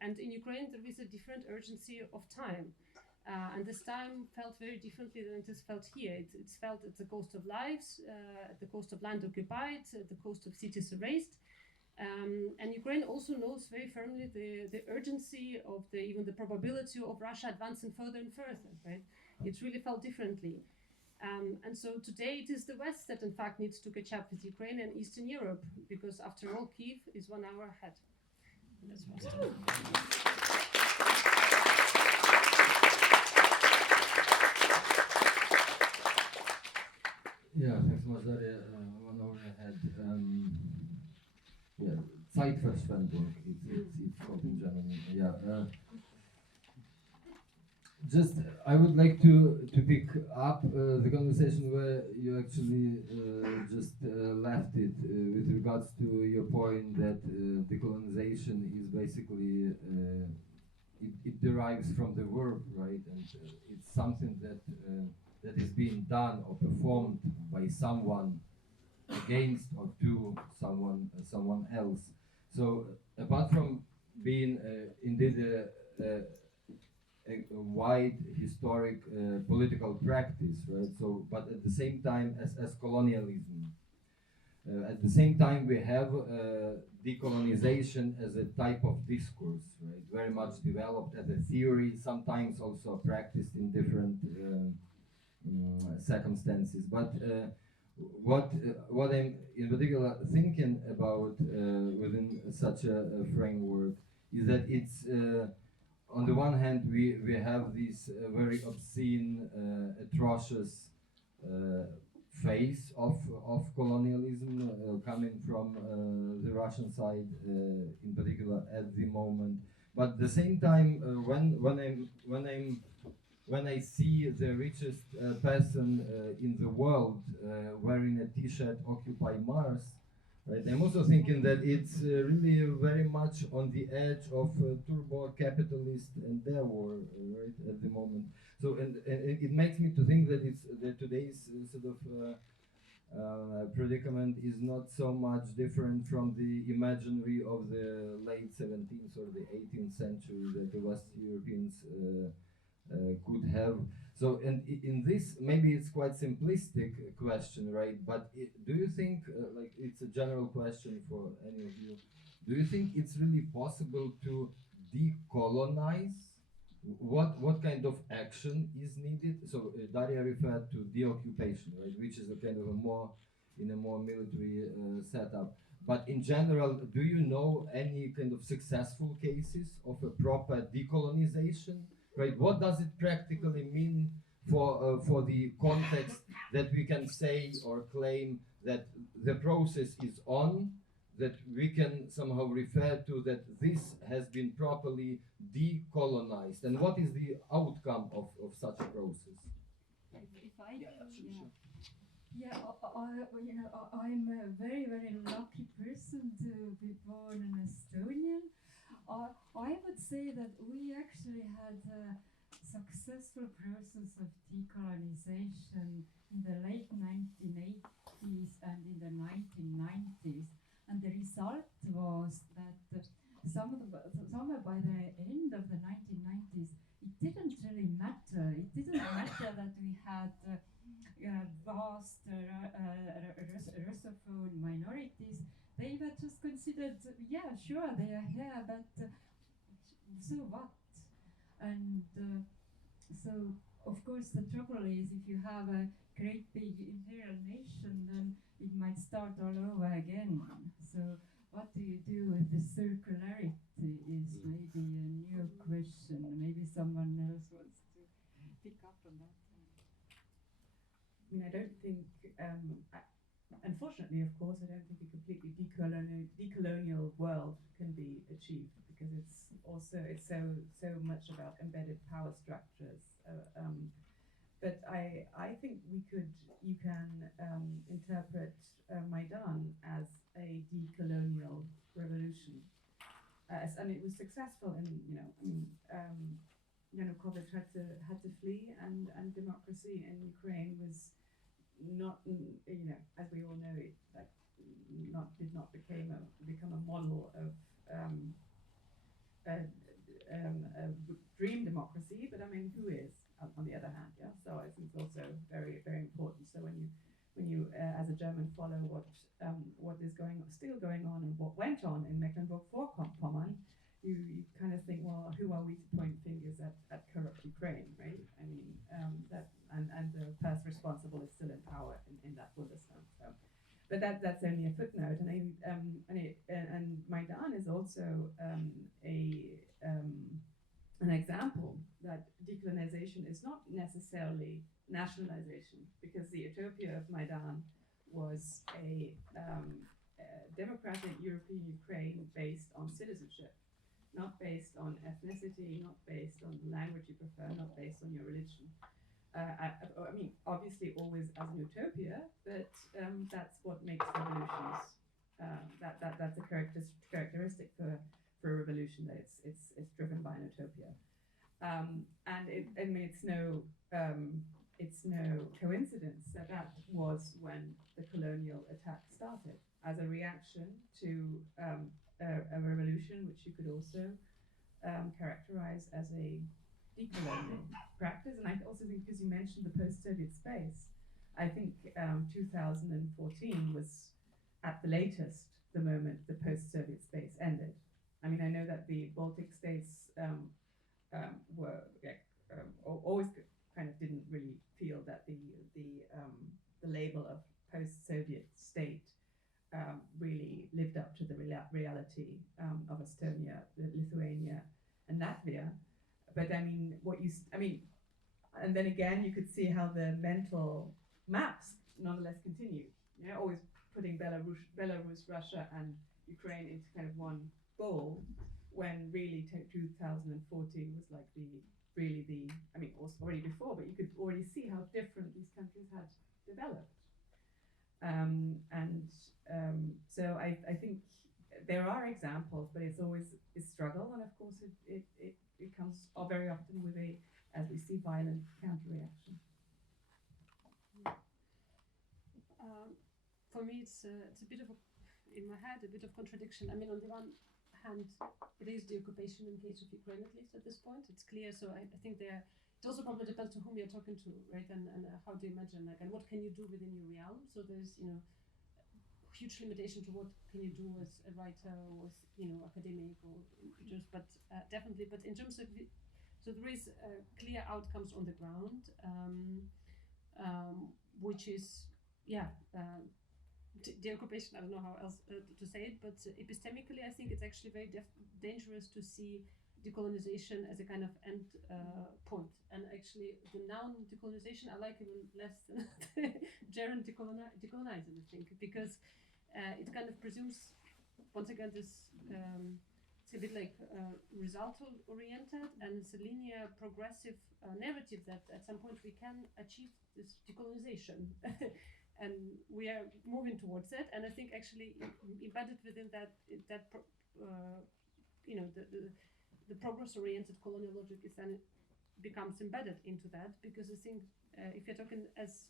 And in Ukraine, there is a different urgency of time. And this time felt very differently than it is felt here. It's felt at the cost of lives, at the cost of land occupied, at the cost of cities erased. And Ukraine also knows very firmly the urgency of even the probability of Russia advancing further and further, right? It really felt differently. And so today it is the West that in fact needs to catch up with Ukraine and Eastern Europe, because after all, Kyiv is 1 hour ahead. That's what Yeah, thanks so much, Darya. 1 hour ahead. Yeah, Zeitverschwendung, it's called in German. Yeah. Just, I would like to pick up the conversation where you actually just left it with regards to your point that decolonization is basically, it derives from the verb, right? And it's something that is being done or performed by someone against or to someone else. So apart from being indeed a wide historic political practice, right? So, but at the same time as colonialism. At the same time, we have decolonization as a type of discourse, right? Very much developed as a theory, sometimes also practiced in different circumstances. But what I'm in particular thinking about within such a framework is that it's on the one hand, we have this very obscene, atrocious phase of colonialism coming from the Russian side, in particular at the moment. But at the same time, when I see the richest person in the world wearing a T-shirt "Occupy Mars," right, I'm also thinking that it's really very much on the edge of turbo capitalist and their war, right, at the moment. So, and it makes me to think that today's sort of predicament is not so much different from the imaginary of the late 17th or the 18th century that the West Europeans could have. So, and in this, maybe it's quite simplistic question, right? But do you think, like, it's a general question for any of you, do you think it's really possible to decolonize? What kind of action is needed? So Darya referred to deoccupation, right, which is a kind of a more military setup. But in general, do you know any kind of successful cases of a proper decolonization? Right? What does it practically mean for the context that we can say or claim that the process is on, that we can somehow refer to that this has been properly decolonized, and what is the outcome of such a process? If I I'm a very, very lucky person to be born an Estonian. I would say that we actually had a successful process of decolonization in the late 1980s and in the 1990s. And the result was that somewhere by the end of the 1990s, it didn't really matter. It didn't matter that we had vast Russophone minorities. They were just considered, yeah, sure, they are here, but so what? And so, of course, the trouble is if you have a great big imperial nation, then it might start all over again. So what do you do with the circularity is maybe a new question. Maybe someone else wants to pick up on that. I mean, I don't think, unfortunately, of course, I don't think a completely decolonial world can be achieved, because it's so much about embedded power structures. But I think you can interpret Maidan as a decolonial revolution, and it was successful. And Yanukovych had to flee, and democracy in Ukraine was not, as we all know, it did not become a model of a dream democracy. But I mean, who is, on the other hand? Yeah. So I think it's also very, very important. So when you as a German follow what is still going on and what went on in Mecklenburg-Vorpommern, you kind of think, well, who are we to point fingers at corrupt Ukraine, right? I mean, and the person responsible is still in power in that Bundesland. So, but that's only a footnote, and Maidan is also an example that decolonization is not necessarily nationalization, because the utopia of Maidan was a democratic European Ukraine based on citizenship, not based on ethnicity, not based on the language you prefer, not based on your religion. I mean, obviously always as an utopia, but that's what makes revolutions. That's a characteristic for a revolution, that it's driven by an utopia. And it's no coincidence that was when the colonial attack started, as a reaction to a revolution, which you could also characterize as a decolonial practice. And I also think, because you mentioned the post-Soviet space, I think 2014 was, at the latest, the moment the post-Soviet space ended. I mean, I know that the Baltic states were always kind of didn't really feel that the label of post-Soviet state really lived up to the reality of Estonia, Lithuania, and Latvia. But I mean, and then again, you could see how the mental maps nonetheless continued. Always putting Belarus, Russia, and Ukraine into kind of one bowl, when really 2014 was like also already before, but you could already see how different these countries had developed. So I think there are examples, but it's always a struggle, and of course it comes very often with as we see, violent counter-reaction. For me, it's a bit of in my head, a bit of contradiction. I mean, on the one hand, it is the occupation in case of Ukraine, at least at this point. It's clear. So I think there it also probably depends on whom you're talking to, right? And how to imagine, like, and what can you do within your realm. So there's, you know, huge limitation to what can you do as a writer or as, you know, academic or just, but definitely. But in terms of, so there is clear outcomes on the ground, which is, yeah, the occupation. I don't know how else to say it, but epistemically, I think it's actually very dangerous to see decolonization as a kind of end point. And actually, the noun decolonization I like even less than the gerund decolonizing, I think, because it kind of presumes, once again, this it's a bit like result-oriented, and it's a linear, progressive narrative that at some point we can achieve this decolonization. And we are moving towards it. And I think actually embedded within that, you know, the progress-oriented colonial logic is then becomes embedded into that, because I think if you're talking as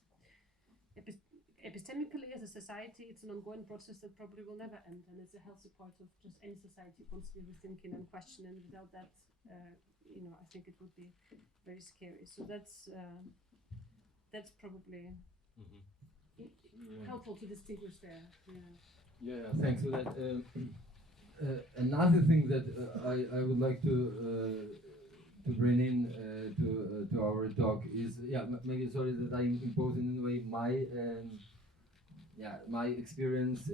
epistemically as a society, it's an ongoing process that probably will never end, and it's a healthy part of just any society constantly rethinking and questioning. Without that, you know, I think it would be very scary. So that's probably helpful to distinguish there. Yeah, thanks for that. Another thing that I would like to bring in to our talk is, maybe sorry that I'm imposing in a way my experience,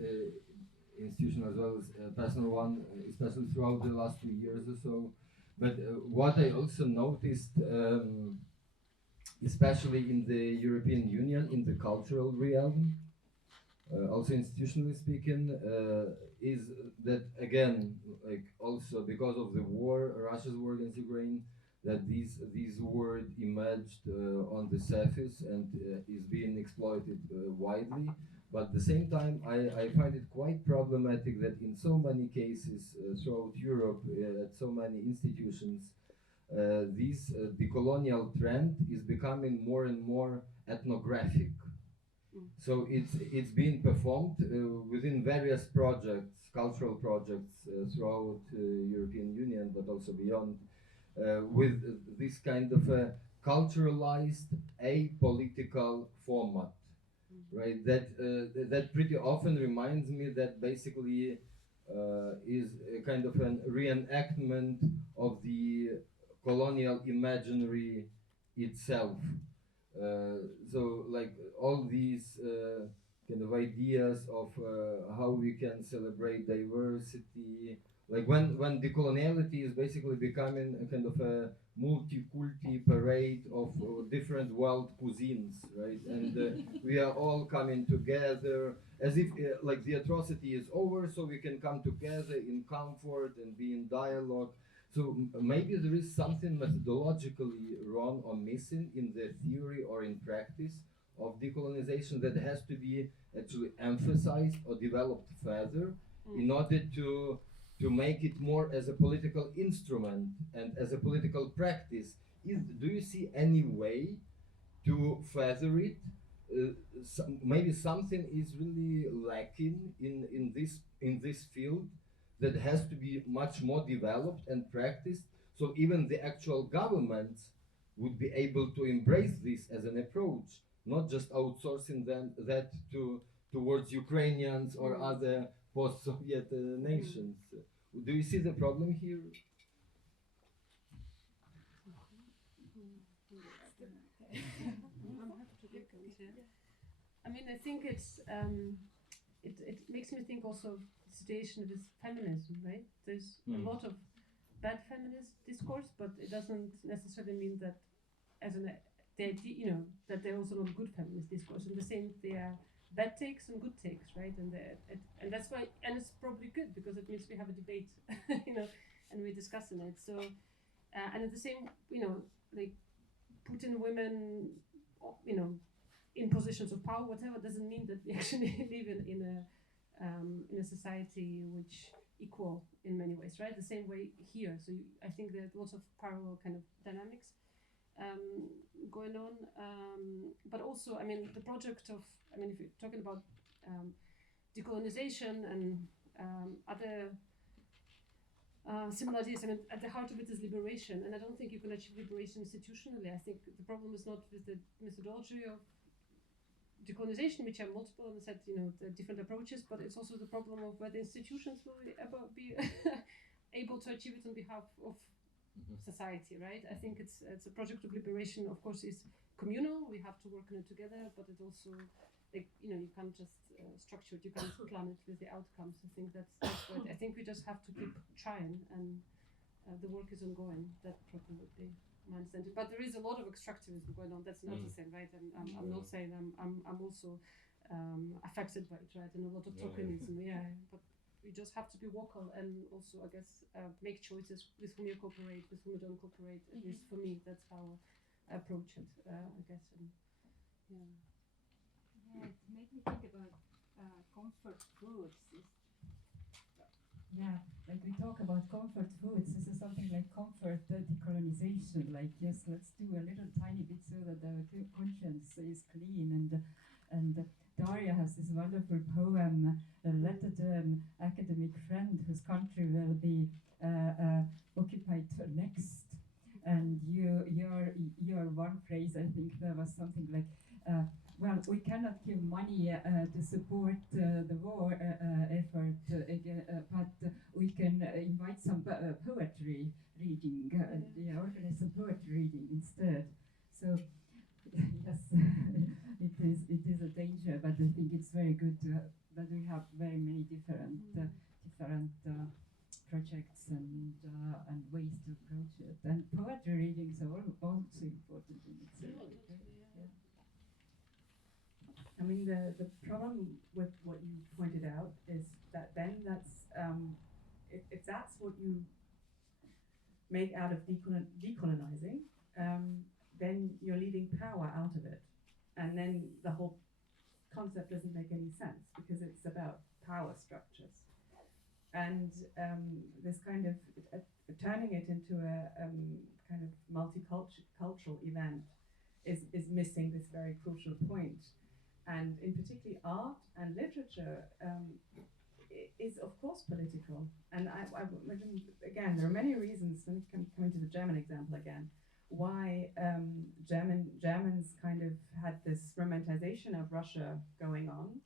institutional as well as personal one, especially throughout the last 2 years or so. But what I also noticed, especially in the European Union, in the cultural realm, also institutionally speaking, is that again, like also because of the war, Russia's war against Ukraine, that these word emerged on the surface and is being exploited widely. But at the same time, I find it quite problematic that in so many cases throughout Europe, at so many institutions, this decolonial trend is becoming more and more ethnographic. So it's being performed within various projects, cultural projects throughout European Union, but also beyond, with this kind of a culturalized, apolitical format, right? That pretty often reminds me that basically is a kind of a reenactment of the colonial imaginary itself. So like all these kind of ideas of how we can celebrate diversity, like when decoloniality is basically becoming a kind of a multi-culti parade of different world cuisines, right? And we are all coming together as if like the atrocity is over, so we can come together in comfort and be in dialogue. So maybe there is something methodologically wrong or missing in the theory or in practice of decolonization that has to be actually emphasized or developed further in order to make it more as a political instrument and as a political practice. Do you see any way to further it? Maybe something is really lacking in this field that has to be much more developed and practiced, so even the actual governments would be able to embrace this as an approach, not just outsourcing that towards Ukrainians or other post-Soviet nations. Do you see the problem here? I mean, I think it's it makes me think also of the situation with feminism, right? There's a lot of bad feminist discourse, but it doesn't necessarily mean that as an you know, that there are also not good feminist discourse. And the same, there are bad takes and good takes, right? And that's why, and it's probably good because it means we have a debate, you know, and we're discussing it. So, and at the same, you know, like putting women, you know, in positions of power, whatever, doesn't mean that we actually live in a society which equal in many ways, right? The same way here. So I think there's lots of parallel kind of dynamics going on. But also, I mean, the project of, I mean, if you're talking about decolonization and other similarities. I mean, at the heart of it is liberation, and I don't think you can achieve liberation institutionally. I think the problem is not with the methodology of decolonization, which are multiple, and I said, the different approaches, but it's also the problem of whether institutions will ever be able to achieve it on behalf of society, right? I think it's a project of liberation, of course, is communal. We have to work on it together, but it also, you can't just structure it, you can't plan it with the outcomes. I think that's what I think we just have to keep trying, and the work is ongoing. That probably would be my understanding. But there is a lot of extractivism going on. That's not the same, right? And I'm not saying I'm also affected by it, right? And a lot of tokenism, but we just have to be vocal and also, I guess, make choices with whom you cooperate, with whom you don't cooperate. At least for me, that's how I approach it, I guess. And, Yeah, it made me think about comfort foods. Yeah, like we talk about comfort foods. This is something like comfort decolonization. Like, yes, let's do a little tiny bit so that our conscience is clean. And Darya has this wonderful poem, a letter to an academic friend whose country will be occupied next. And your one phrase, I think there was something like, well, we cannot give money to support the war effort, but we can invite some poetry reading, organize some poetry reading instead. So, yes, it is a danger, but I think it's very good that we have very many different projects and ways to approach it. And poetry readings are also important in itself. I mean, the problem with what you pointed out is that then that's if that's what you make out of decolonizing, then you're leaving power out of it, and then the whole concept doesn't make any sense because it's about power structures, and this kind of turning it into a kind of multicultural event is missing this very crucial point. And in particularly art and literature is of course political. And again, there are many reasons, and coming to the German example again, why Germans kind of had this romanticization of Russia going on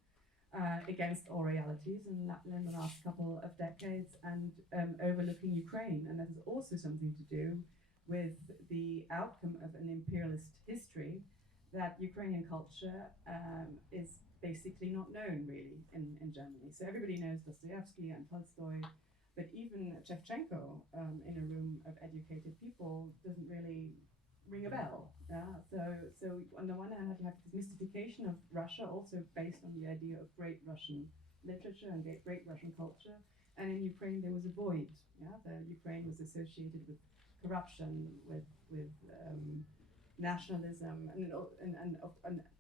against all realities in the last couple of decades, and overlooking Ukraine. And that is also something to do with the outcome of an imperialist history, that Ukrainian culture is basically not known really in Germany. So everybody knows Dostoevsky and Tolstoy, but even Shevchenko in a room of educated people doesn't really ring a bell. So on the one hand, you have this mystification of Russia, also based on the idea of great Russian literature and great Russian culture. And in Ukraine, there was a void. The Ukraine was associated with corruption, with nationalism, and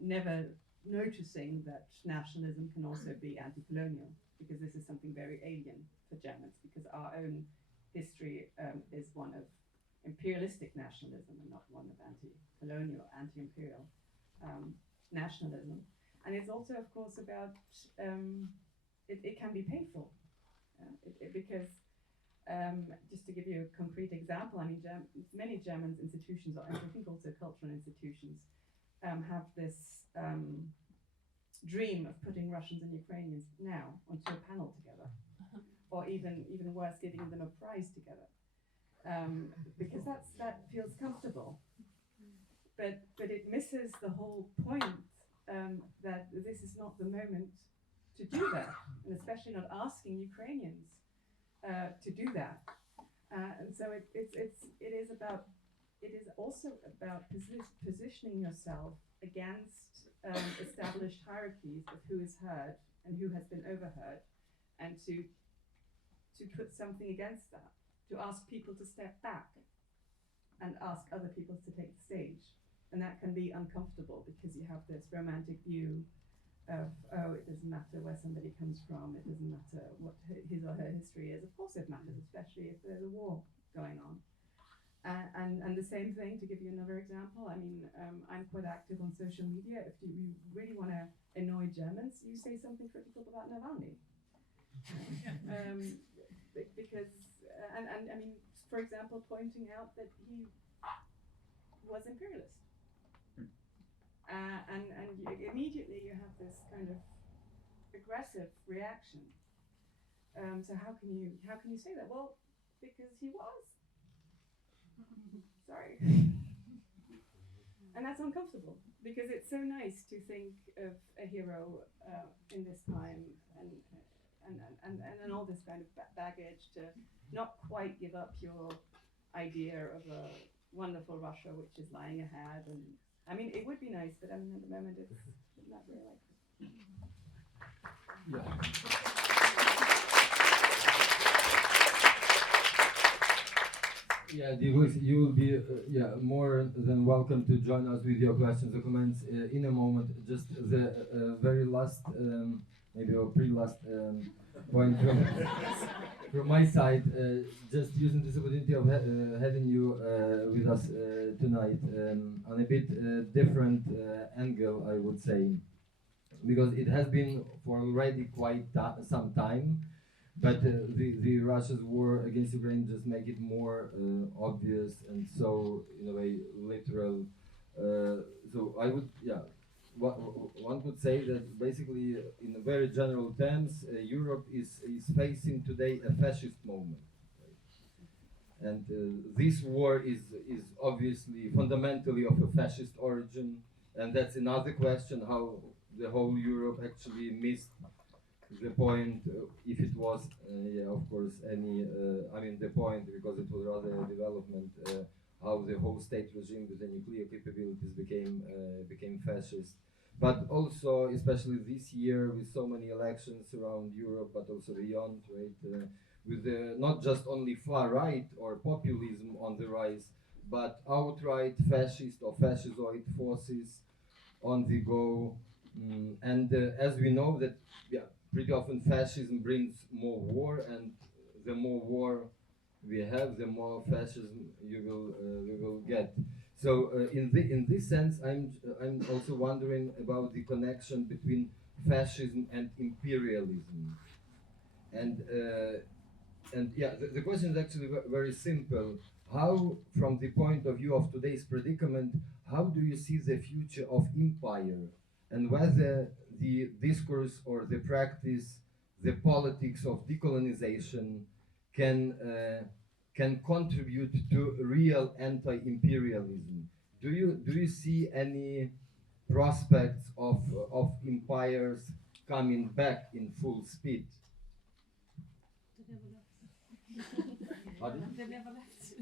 never noticing that nationalism can also be anti-colonial, because this is something very alien for Germans, because our own history is one of imperialistic nationalism and not one of anti-colonial, anti-imperial nationalism. And it's also, of course, about, it can be painful, because just to give you a concrete example, I mean, many German institutions, and I think also cultural institutions, have this dream of putting Russians and Ukrainians now onto a panel together, or even worse, giving them a prize together, because that feels comfortable. But it misses the whole point that this is not the moment to do that, and especially not asking Ukrainians to do that, and so it is also about positioning yourself against established hierarchies of who is heard and who has been overheard, and to put something against that, to ask people to step back and ask other people to take the stage, and that can be uncomfortable because you have this romantic view of, oh, it doesn't matter where somebody comes from, it doesn't matter what his or her history is. Of course it matters, especially if there's a war going on. And the same thing, to give you another example, I mean, I'm quite active on social media. If you really want to annoy Germans, you say something critical about Navalny. Because, I mean, for example, pointing out that he was imperialist. And immediately you have this kind of aggressive reaction. So how can you say that? Well, because he was. Sorry. And that's uncomfortable because it's so nice to think of a hero in this time and all this kind of baggage, to not quite give up your idea of a wonderful Russia which is lying ahead. And I mean, it would be nice, but I mean, at the moment it's not really like Yeah. Yeah, Davies, you will be more than welcome to join us with your questions or comments in a moment. Just the very last, maybe or pre-last point from my side, just using this opportunity of having you with us tonight on a bit different angle, I would say, because it has been for already quite some time. But the Russia's war against Ukraine just make it more obvious and so, in a way, literal. So I would, one could say that basically, in very general terms, Europe is facing today a fascist moment. Right? And this war is obviously fundamentally of a fascist origin, and that's another question, how the whole Europe actually missed the point, if it was, of course, any, I mean, the point, because it was rather a development, how the whole state regime with the nuclear capabilities became fascist. But also, especially this year, with so many elections around Europe, but also beyond, right, with not just only far right or populism on the rise, but outright fascist or fascistoid forces on the go. And as we know that, pretty often fascism brings more war, and the more war we have, the more fascism we will get. So in this sense, I'm also wondering about the connection between fascism and imperialism. And the question is actually very simple. How, from the point of view of today's predicament, how do you see the future of empire, and whether the discourse or the practice, the politics of decolonization can contribute to real anti-imperialism? Do you see any prospects of empires coming back in full speed? They never left.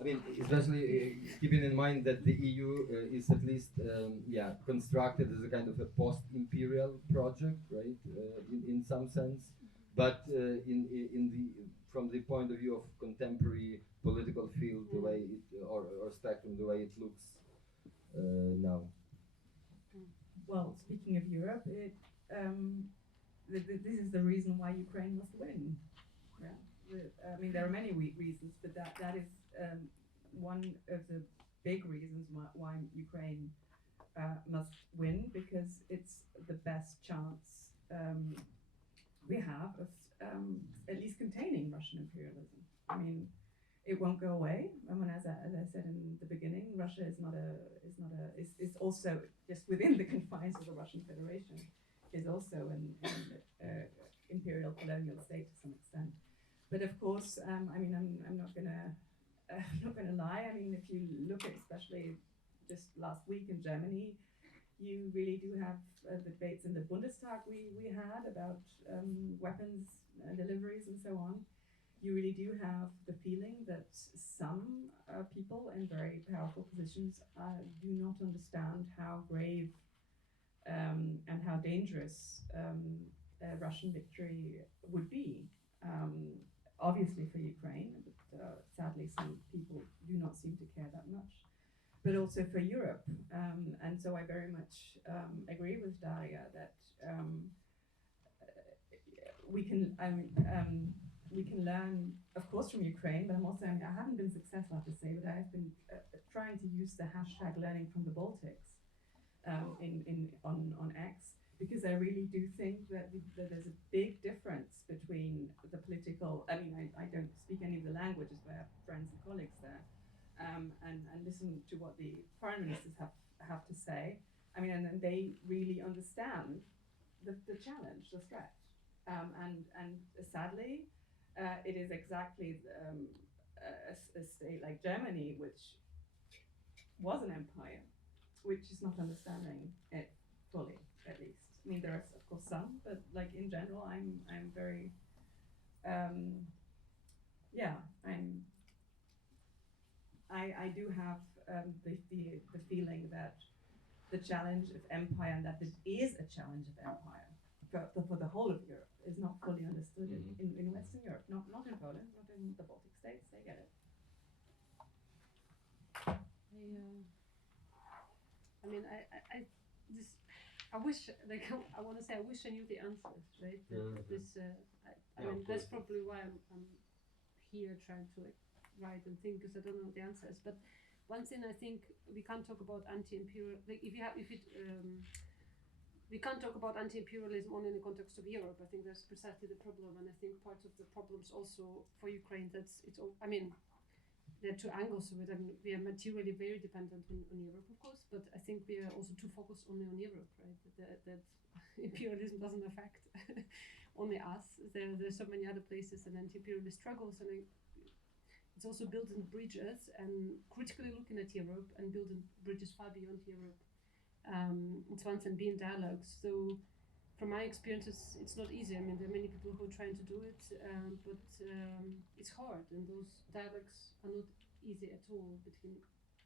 I mean, especially keeping in mind that the EU is at least constructed as a kind of a post-imperial project, right? In some sense, but from the point of view of contemporary political field, the way it or spectrum, the way it looks now. Well, speaking of Europe, this is the reason why Ukraine must win. Yeah. I mean, there are many reasons, but that is one of the big reasons why Ukraine must win, because it's the best chance we have of at least containing Russian imperialism. I mean, it won't go away. I mean, as I said in the beginning, Russia is also just within the confines of the Russian Federation, is also an imperial colonial state to some extent. But of course, I mean, I'm not gonna lie. I mean, if you look at especially just last week in Germany, you really do have the debates in the Bundestag we had about weapons deliveries and so on. You really do have the feeling that some people in very powerful positions do not understand how grave and how dangerous a Russian victory would be. Obviously for Ukraine, but sadly some people do not seem to care that much, but also for Europe. And so I very much agree with Darya that we can learn, of course, from Ukraine, but I haven't been successful, I have to say, but I have been trying to use the hashtag learning from the Baltics on X, because I really do think that there's a big difference between the political challenge the threat. And sadly, it is exactly a state like Germany, which was an empire, which is not understanding it fully, at least. I mean, there are of course some, but like in general, I'm very, I do have the feeling that the challenge of empire, and that this is a challenge of empire for the whole of Europe, is not fully understood in Western Europe, not in Poland, not in the Baltic states. They get it. I mean, I wish, like, I want to say, I wish I knew the answers, right? I mean, that's probably why I'm here trying to like write and think, because I don't know the answers. But one thing I think we can't talk about anti-imperial, like we can't talk about anti-imperialism only in the context of Europe. I think that's precisely the problem, and I think part of the problems also for Ukraine, I mean, there are two angles of it. I mean, we are materially very dependent on Europe, of course, but I think we are also too focused only on Europe, right? That imperialism doesn't affect only us. There's so many other places and anti-imperialist struggles, and it's also building bridges and critically looking at Europe and building bridges far beyond Europe. It's one thing being dialogues. So from my experiences, it's not easy. I mean, there are many people who are trying to do it, but it's hard, and those dialogues are not easy at all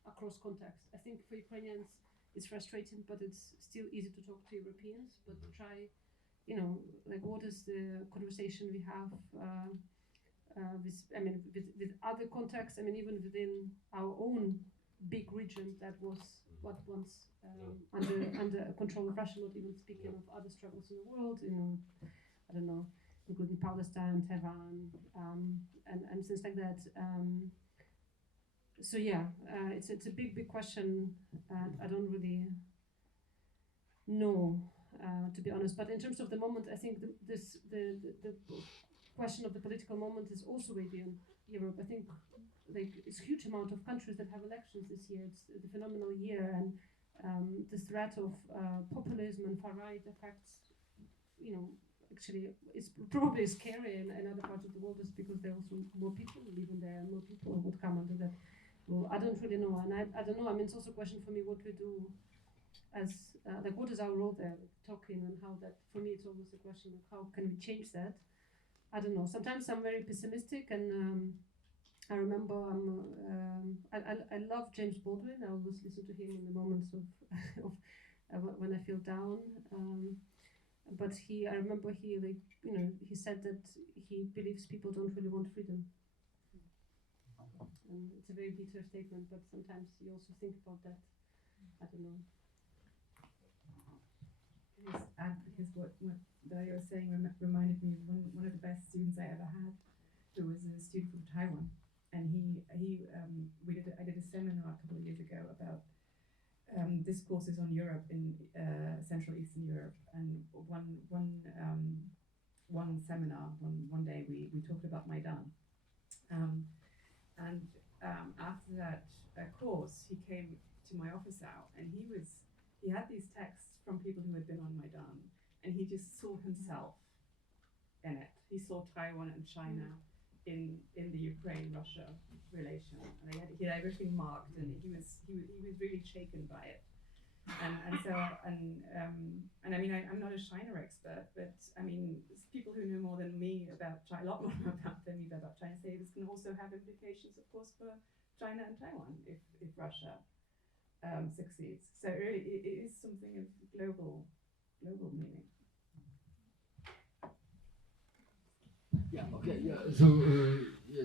across context. I think for Ukrainians, it's frustrating, but it's still easy to talk to Europeans. But try, like, what is the conversation we have with other contexts? I mean, even within our own big region that was what once under control of Russia, not even speaking of other struggles in the world, I don't know, including Palestine, Taiwan, and things like that. It's a big question, and I don't really know, to be honest. But in terms of the moment, I think the question of the political moment is also way beyond Europe. I think like it's a huge amount of countries that have elections this year. It's the phenomenal year, and the threat of populism and far right affects, actually it's probably scary in other parts of the world, just because there are also more people living there, and more people would come under that. Well, I don't really know, and I don't know. I mean, it's also a question for me what we do as like what is our role there, like, talking, and how that. For me, it's always a question of how can we change that. I don't know. Sometimes I'm very pessimistic, and I remember I love James Baldwin. I always listen to him in the moments of when I feel down. But I remember he said that he believes people don't really want freedom. And it's a very bitter statement, but sometimes you also think about that. I don't know. Just add, because what Darya was saying reminded me of one of the best students I ever had, who was a student from Taiwan, and I did a seminar a couple of years ago about discourses on Europe in Central Eastern Europe, and one seminar, one day we talked about Maidan, and after that course, he came to my office out, and he had these texts from people who had been on Maidan, and he just saw himself in it. He saw Taiwan and China in the Ukraine-Russia relation, and he had everything marked, and he was really shaken by it. And I mean, I'm not a China expert, but I mean, people who know more than me about China, a lot more than me about China, say this can also have implications, of course, for China and Taiwan if Russia succeeds. So really, it is something of global meaning. Yeah. Okay. Yeah. So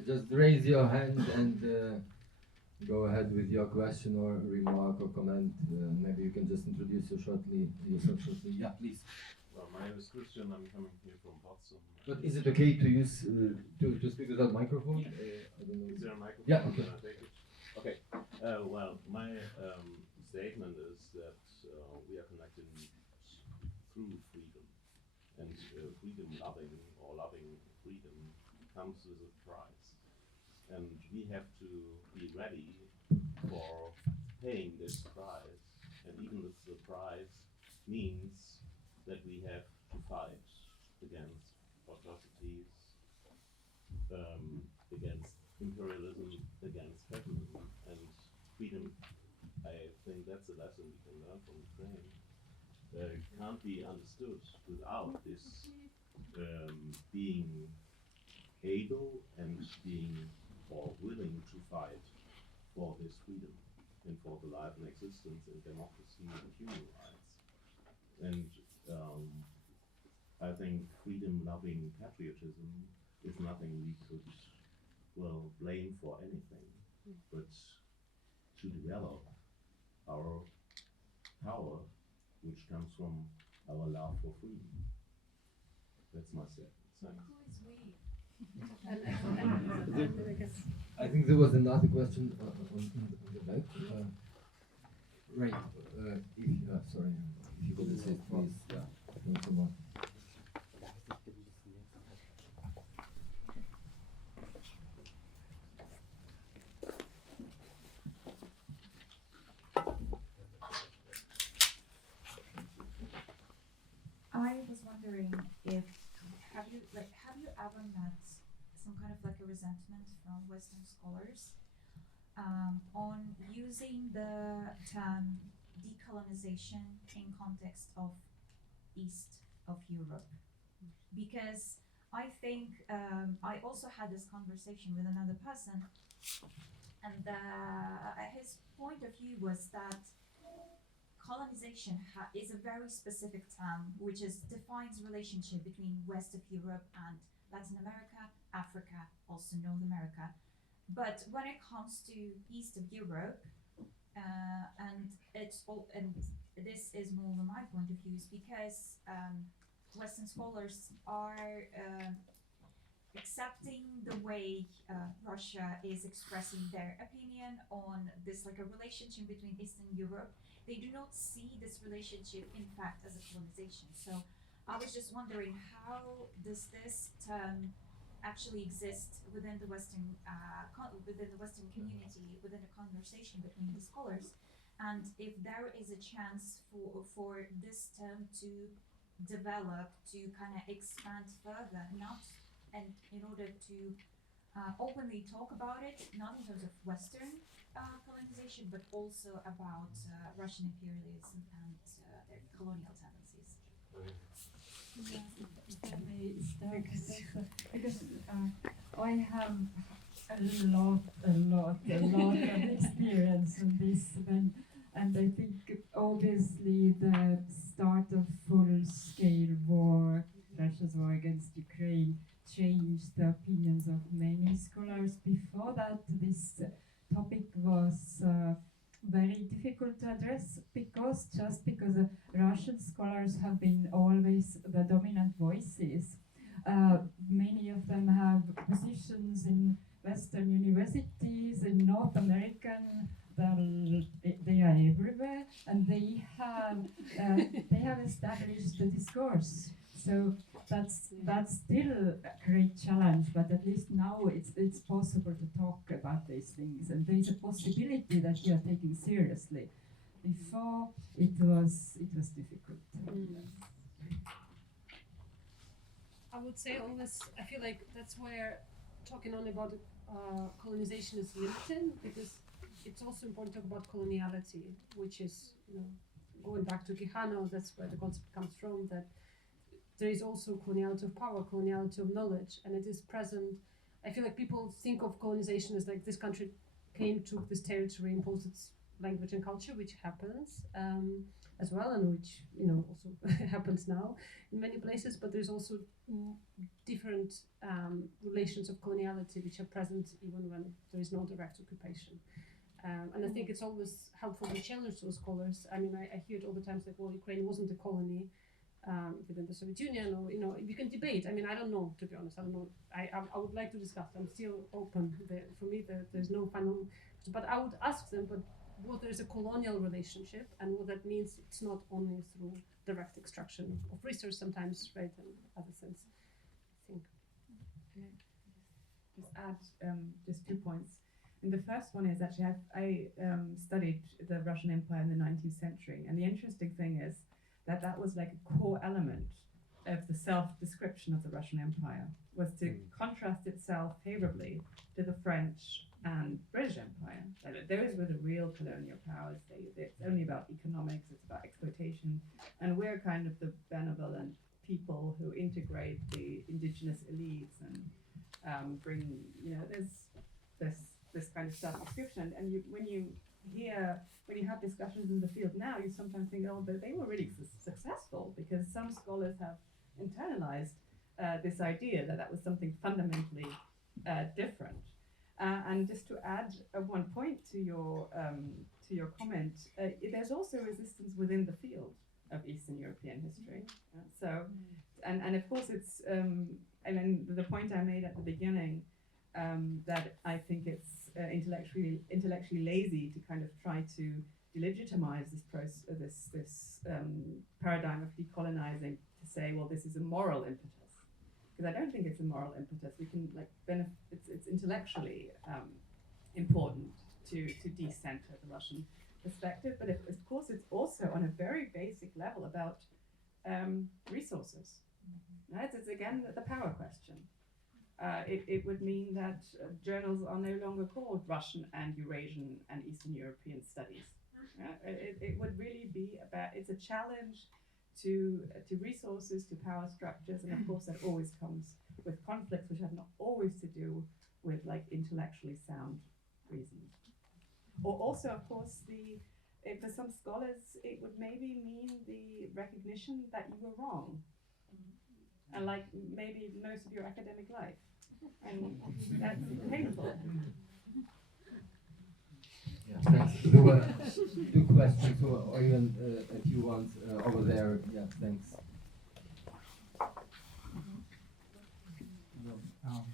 just raise your hand and go ahead with your question or remark or comment. Maybe you can just introduce yourself shortly. Yeah, please. Well, my name is Christian. I'm coming here from Potsdam. But is it okay to use to speak without microphone? I don't know. Is there a microphone? Yeah. Okay. Can I take it? Okay. Well, my statement is that we are connected through freedom, and freedom loving or loving freedom comes with a price, and we have to be ready for paying this price, and even if the price means that we have to fight against atrocities, against imperialism, against fascism, and freedom. I think that's a lesson we can learn from Ukraine. Can't be understood without this being able and being or willing to fight for this freedom and for the life and existence and democracy and human rights. And I think freedom-loving patriotism is nothing we could, well, blame for anything, but to develop our power, which comes from our love for freedom. That's my statement. Thanks. I think there was another question on the back. Right. Sorry. If you could assist, please. Yeah. Someone. I was wondering if have you ever met some kind of like a resentment from Western scholars on using the term decolonization in context of East of Europe? Because I think I also had this conversation with another person, and his point of view was that colonization is a very specific term which defines relationship between West of Europe and Latin America, Africa, also North America. But when it comes to East of Europe, and this is more from my point of view, is because Western scholars are accepting the way Russia is expressing their opinion on this, like a relationship between Eastern Europe. They do not see this relationship, in fact, as a colonization. So I was just wondering, how does this term actually exist within the Western community, within a conversation between the scholars, and if there is a chance for this term to develop, to kind of expand further, not and in order to openly talk about it, not in terms of Western colonization, but also about Russian imperialism and their colonial tendencies. Because I have a lot of experience in this, and I think obviously the start of full-scale war, Russia's war against Ukraine, changed the opinions of many scholars. Before that, this topic was very difficult to address because Russian scholars have been always the dominant voices. Many of them have positions in Western universities, in North American. They are everywhere, and they have established the discourse. So that's still a great challenge, but at least now it's possible to talk about these things, and there is a possibility that you are taken seriously. Before it was difficult. I would say always, I feel like that's where talking only about colonization is limited, because it's also important to talk about coloniality, which is, going back to Quijano, that's where the concept comes from, that there is also coloniality of power, coloniality of knowledge, and it is present. I feel like people think of colonization as like this country came, took this territory, imposed its language and culture, which happens as well, and which also happens now in many places. But there's also different relations of coloniality which are present even when there is no direct occupation. And I think it's always helpful to challenge those scholars. I mean, I hear it all the time, like, well, Ukraine wasn't a colony within the Soviet Union, or we can debate. I mean, I don't know, to be honest. I don't know. I would like to discuss. I'm still open. For me, there's no final. But I would ask them, but what there is a colonial relationship, and what that means. It's not only through direct extraction of resource, sometimes, right, in other sense. I think. Just add just 2 points. And the first one is actually I studied the Russian Empire in the 19th century, and the interesting thing is that was like a core element the self-description of the Russian Empire was to contrast itself favorably to the French and British Empire. Those were the real colonial powers. It's only about economics, it's about exploitation, and we're kind of the benevolent people who integrate the indigenous elites and bring, there's this kind of self-description. And when you have discussions in the field now, you sometimes think, oh, but they were really successful, because some scholars have internalized this idea that was something fundamentally different. And just to add one point to your comment, there's also resistance within the field of Eastern European history. And of course it's, and then the point I made at the beginning, that I think it's intellectually lazy to kind of try to delegitimize this paradigm of decolonizing, to say, well, this is a moral impetus. Because I don't think it's a moral impetus. We can it's intellectually important to decenter the Russian perspective, but of course it's also on a very basic level about resources. Right? It's again the power question. It would mean that journals are no longer called Russian and Eurasian and Eastern European studies. It would really be about, it's a challenge to resources, to power structures, and of course that always comes with conflicts which have not always to do with like intellectually sound reasons. Or also, of course, for some scholars, it would maybe mean the recognition that you were wrong, and like maybe most of your academic life, and that's painful. Yeah, thanks. There were two questions, or even a few ones over there. Yeah, thanks.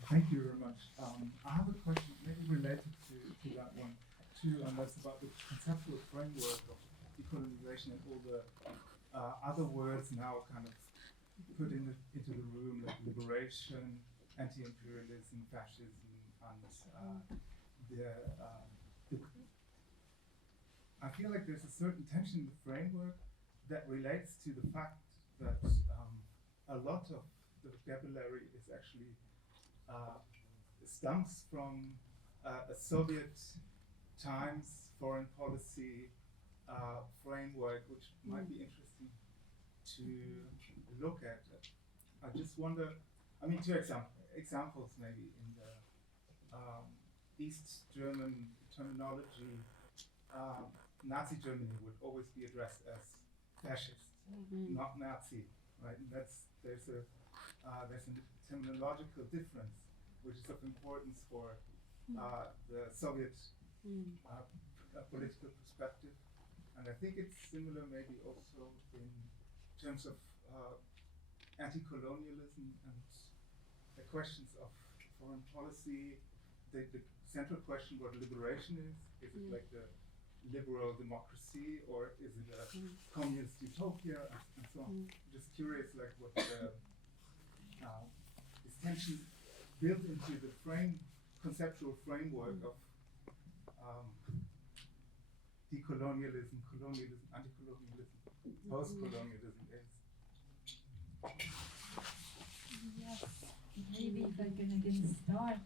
Thank you very much. I have a question maybe related to that one too, and that's about the conceptual framework of decolonization and all the other words now kind of put into the room, like liberation, anti-imperialism, fascism, and I feel like there's a certain tension in the framework that relates to the fact that a lot of the vocabulary is actually stems from a Soviet times foreign policy framework, which might be interesting to look at. I just wonder, I mean, two examples maybe in the East German terminology. Nazi Germany would always be addressed as fascist, not Nazi, right? And there's a terminological difference which is of importance for the Soviet political perspective, and I think it's similar maybe also in terms of anti-colonialism and the questions of foreign policy. The central question what liberation is it like the liberal democracy, or is it a communist utopia, and so on. I'm just curious, like what this tension built into the conceptual framework of decolonialism, colonialism, anti-colonialism, post-colonialism is. Yes, maybe if I can again start.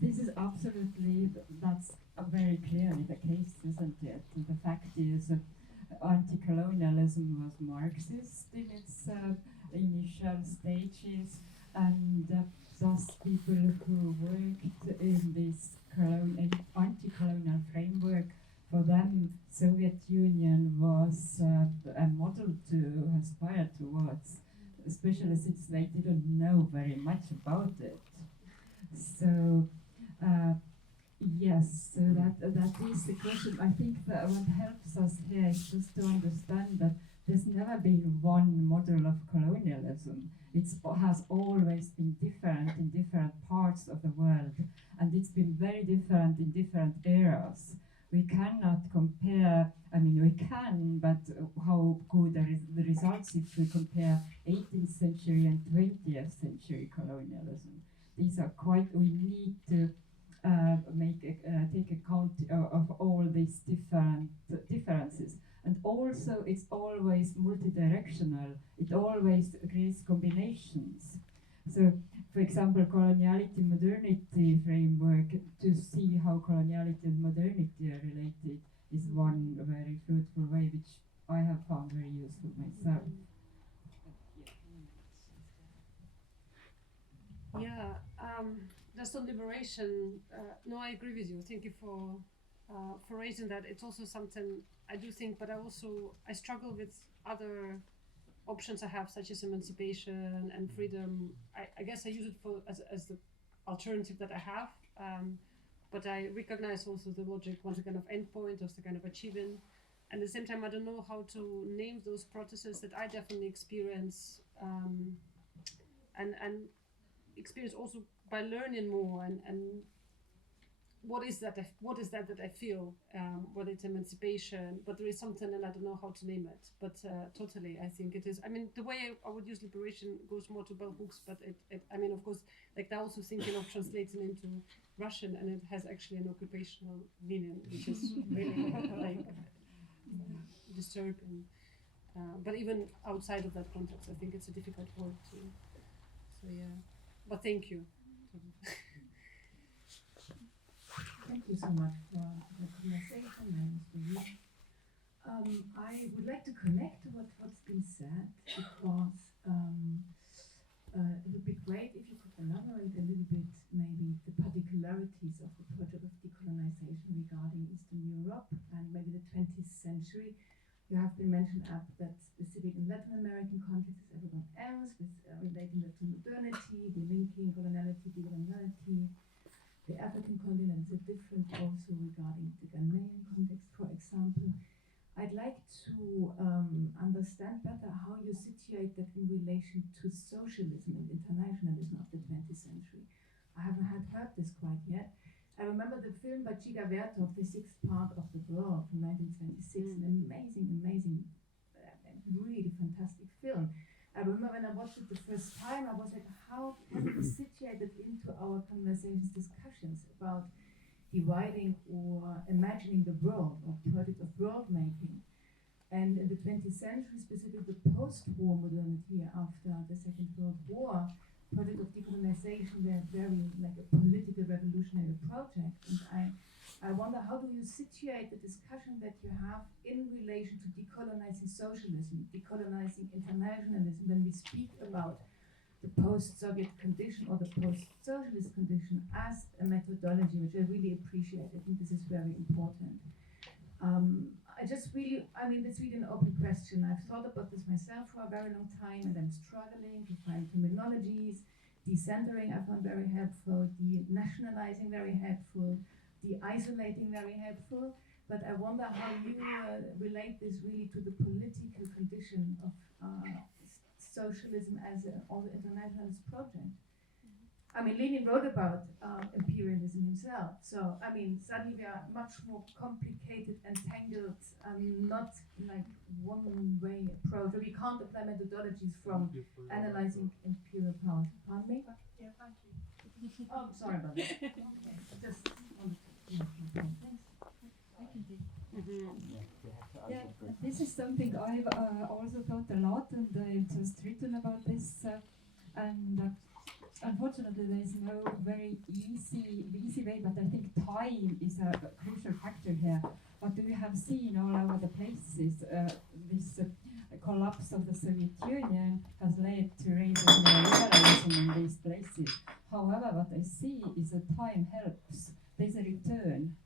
This is absolutely, that's very clearly the case, isn't it? The fact is, anti-colonialism was Marxist in its initial stages, and thus people who worked in this anti-colonial framework, for them Soviet Union was a model to aspire towards, especially since they didn't know very much about it. So yes, so that is the question. I think that what helps us here is just to understand that there's never been one model of colonialism. It has always been different in different parts of the world, and it's been very different in different eras. We cannot compare, I mean we can, but how good are the results if we compare 18th century and 20th century colonialism? These are quite, we need to take account of all these differences. And also, it's always multidirectional. It always creates combinations. So, for example, coloniality modernity framework, to see how coloniality and modernity are related, is one very fruitful way, which I have found very useful myself. Yeah, just on liberation, no, I agree with you. Thank you for raising that. It's also something I do think, but I struggle with other options I have, such as emancipation and freedom. I guess I use it as the alternative that I have, but I recognize also the logic once again of endpoint, of the kind of achieving. And at the same time, I don't know how to name those processes that I definitely experience, and experience also by learning more and what is that that I feel, whether it's emancipation, but there is something and I don't know how to name it, but totally I think it is. I mean, the way I would use liberation goes more to bell hooks, but I mean, of course, like they're also thinking of translating into Russian, and it has actually an occupational meaning, which is really like disturbing. But even outside of that context, I think it's a difficult word to. So yeah, but thank you. Thank you so much for the conversation and for you. I would like to connect to what's been said, because it would be great if you could elaborate a little bit maybe the particularities of the project of decolonization regarding Eastern Europe and maybe the 20th century. You have been mentioned that specific in Latin American context as everyone else, with relating that to modernity, the linking coloniality, decoloniality. The African continent is different also regarding the Ghanaian context, for example. I'd like to understand better how you situate that in relation to socialism and internationalism of the 20th century. I haven't heard this quite yet. I remember the film by Dziga Vertov, The Sixth Part of the World from 1926, an amazing, really fantastic film. I remember when I watched it the first time, I was like, how can we situate it into our conversations, discussions about dividing or imagining the world, or project of world making? And in the 20th century, specifically the post-war modernity after the Second World War, project of decolonization were very like a political revolutionary project. And I wonder, how do you situate the discussion that you have in relation to decolonizing socialism, decolonizing internationalism, when we speak about the post-Soviet condition or the post-socialist condition as a methodology, which I really appreciate. I think this is very important. It's really an open question. I've thought about this myself for a very long time, and I'm struggling to find terminologies. Decentering I found very helpful, denationalizing very helpful, de-isolating very helpful, but I wonder how you relate this really to the political condition of socialism as an internationalist project. I mean, Lenin wrote about imperialism himself, so I mean, suddenly we are much more complicated and tangled, not like one-way approach. We can't apply methodologies from analyzing imperial power. Pardon me? Yeah, thank you. Oh, sorry about that. Okay, just thanks. I can take. Yeah, this is something I've also thought a lot, and I've just written about this. And unfortunately, there is no very easy way, but I think time is a crucial factor here. What we have seen all over the places, this collapse of the Soviet Union has led to raising neoliberalism in these places. However, what I see is that time helps. There's a return.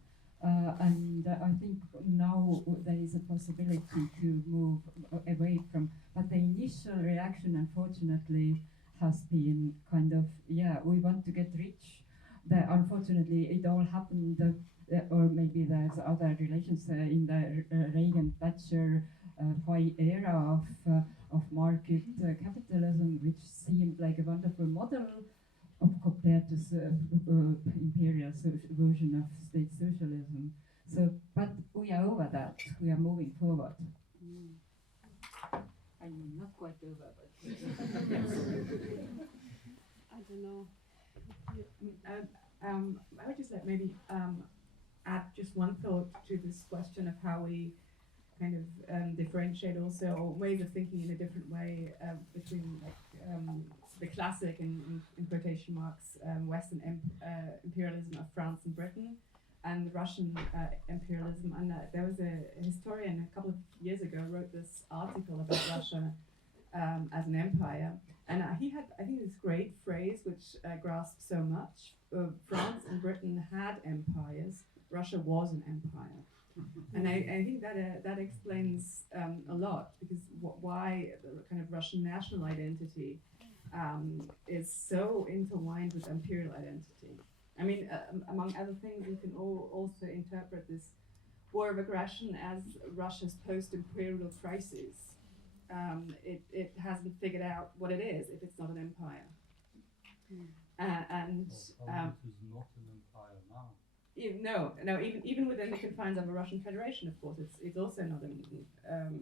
And I think now there is a possibility to move away from, but the initial reaction, unfortunately, has been kind of, we want to get rich. Unfortunately, it all happened, or maybe there's other relations in the Reagan-Thatcher high era of market capitalism, which seemed like a wonderful model compared to imperial version of state socialism. So, but we are over that. We are moving forward. I mean, not quite over, but. I don't know. I would just like maybe add just one thought to this question of how we kind of differentiate also, or ways of thinking in a different way between like the classic, in quotation marks, Western imperialism of France and Britain, and Russian imperialism. And there was a historian a couple of years ago wrote this article about Russia as an empire, and he had, I think, this great phrase which grasped so much. France and Britain had empires. Russia was an empire. And I think that explains a lot, because why the kind of Russian national identity is so intertwined with imperial identity. I mean, among other things, you can also interpret this war of aggression as Russia's post-imperial crisis. It hasn't figured out what it is if it's not an empire. Poland is not an empire now. No. Even within the confines of a Russian Federation, of course, it's also not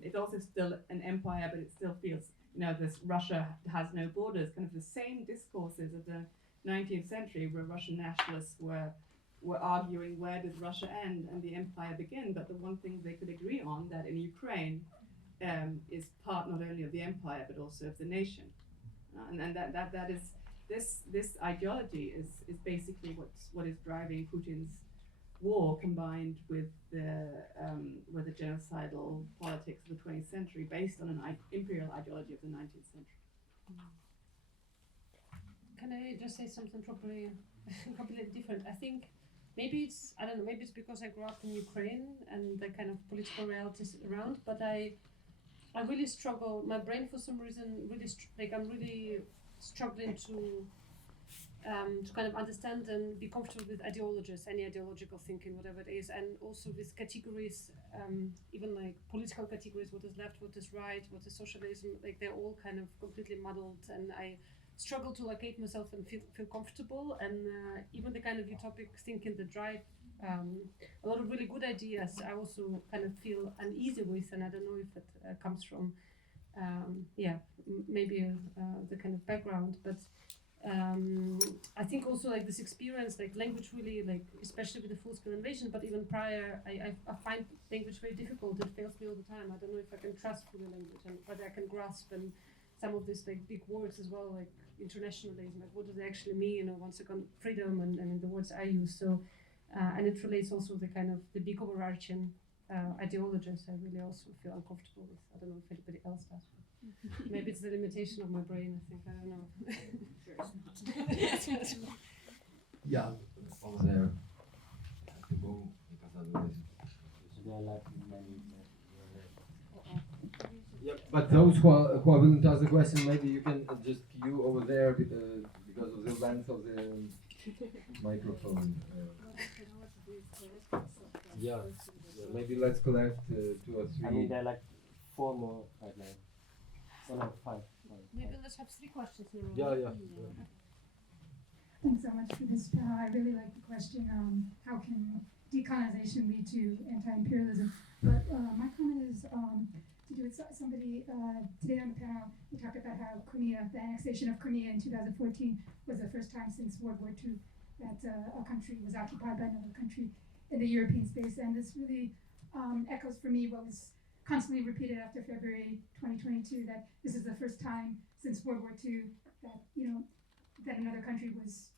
it's also still an empire, but it still feels, this Russia has no borders. Kind of the same discourses of the 19th century, where Russian nationalists were arguing where does Russia end and the empire begin. But the one thing they could agree on, that in Ukraine is part not only of the empire but also of the nation, and that is. This ideology is basically what is driving Putin's war, combined with the genocidal politics of the 20th century, based on an imperial ideology of the 19th century. Can I just say something completely different? I think maybe it's because I grew up in Ukraine and the kind of political realities around, but I really struggle. My brain, for some reason, I'm really struggling to kind of understand and be comfortable with ideologies, any ideological thinking, whatever it is, and also with categories, even like political categories, what is left, what is right, what is socialism, like they're all kind of completely muddled, and I struggle to locate myself and feel comfortable, and even the kind of utopic thinking that drive a lot of really good ideas, I also kind of feel uneasy with, and I don't know if it comes from maybe the kind of background, but I think also like this experience, like language really, like especially with the full-scale invasion, but even prior, I find language very difficult. It fails me all the time. I don't know if I can trust fully language and whether I can grasp and some of these like big words as well, like internationalism, like what do they actually mean, or once again freedom and the words I use. So and it relates also the kind of the big overarching ideologies I really also feel uncomfortable with. I don't know if anybody else does. Maybe it's the limitation of my brain, I think. I don't know. Yeah, over there. I have to go, because otherwise. There are like many. Yeah, but those who are willing to ask the question, maybe you can just queue over there because of the length of the microphone. Yeah, maybe let's collect 2 or 3. I mean, there are like 4 more right now. Oh, no, 5. Maybe let's have 3 questions in a row. Yeah. Thanks so much for this panel. I really like the question, how can decolonization lead to anti-imperialism? But my comment is to do with somebody today on the panel. We talked about how Crimea, the annexation of Crimea in 2014 was the first time since World War II that a country was occupied by another country in the European space. And this really echoes for me what was constantly repeated after February 2022, that this is the first time since World War II that, that another country was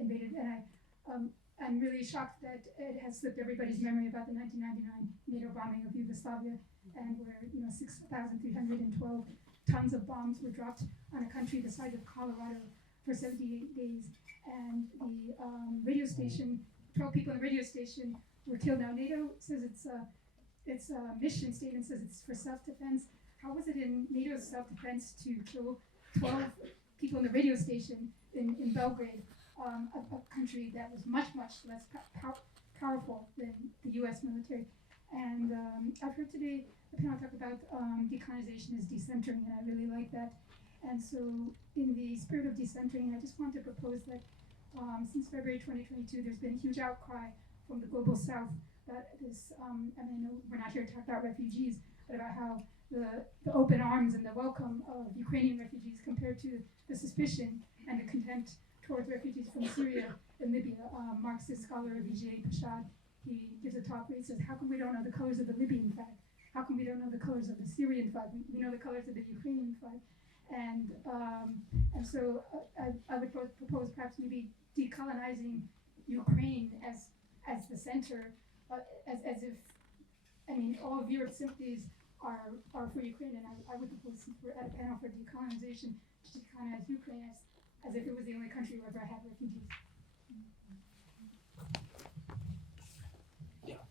invaded. And I'm really shocked that it has slipped everybody's memory about the 1999 NATO bombing of Yugoslavia, and where 6,312 tons of bombs were dropped on a country the size of Colorado for 78 days, and the radio station, 12 people in the radio station were killed. Now NATO says its mission statement says it's for self-defense. How was it in NATO's self-defense to kill 12 people in the radio station in Belgrade, a country that was much less powerful than the U.S. military? And I've heard today the panel talk about decolonization as decentering, and I really like that. And so in the spirit of decentering, I just want to propose that since February 2022, there's been a huge outcry from the global south that this, I know we're not here to talk about refugees, but about how the open arms and the welcome of Ukrainian refugees compared to the suspicion and the contempt towards refugees from Syria and Libya. Marxist scholar Vijay Prashad, he gives a talk where he says, how come we don't know the colors of the Libyan flag? how come we don't know the colors of the Syrian flag? We know the colors of the Ukrainian flag. And so I would propose perhaps maybe decolonizing Ukraine as the center, as if, I mean, all of Europe's sympathies are for Ukraine, and I would propose at a panel for decolonization to decolonize Ukraine as if it was the only country who ever had refugees. Yeah.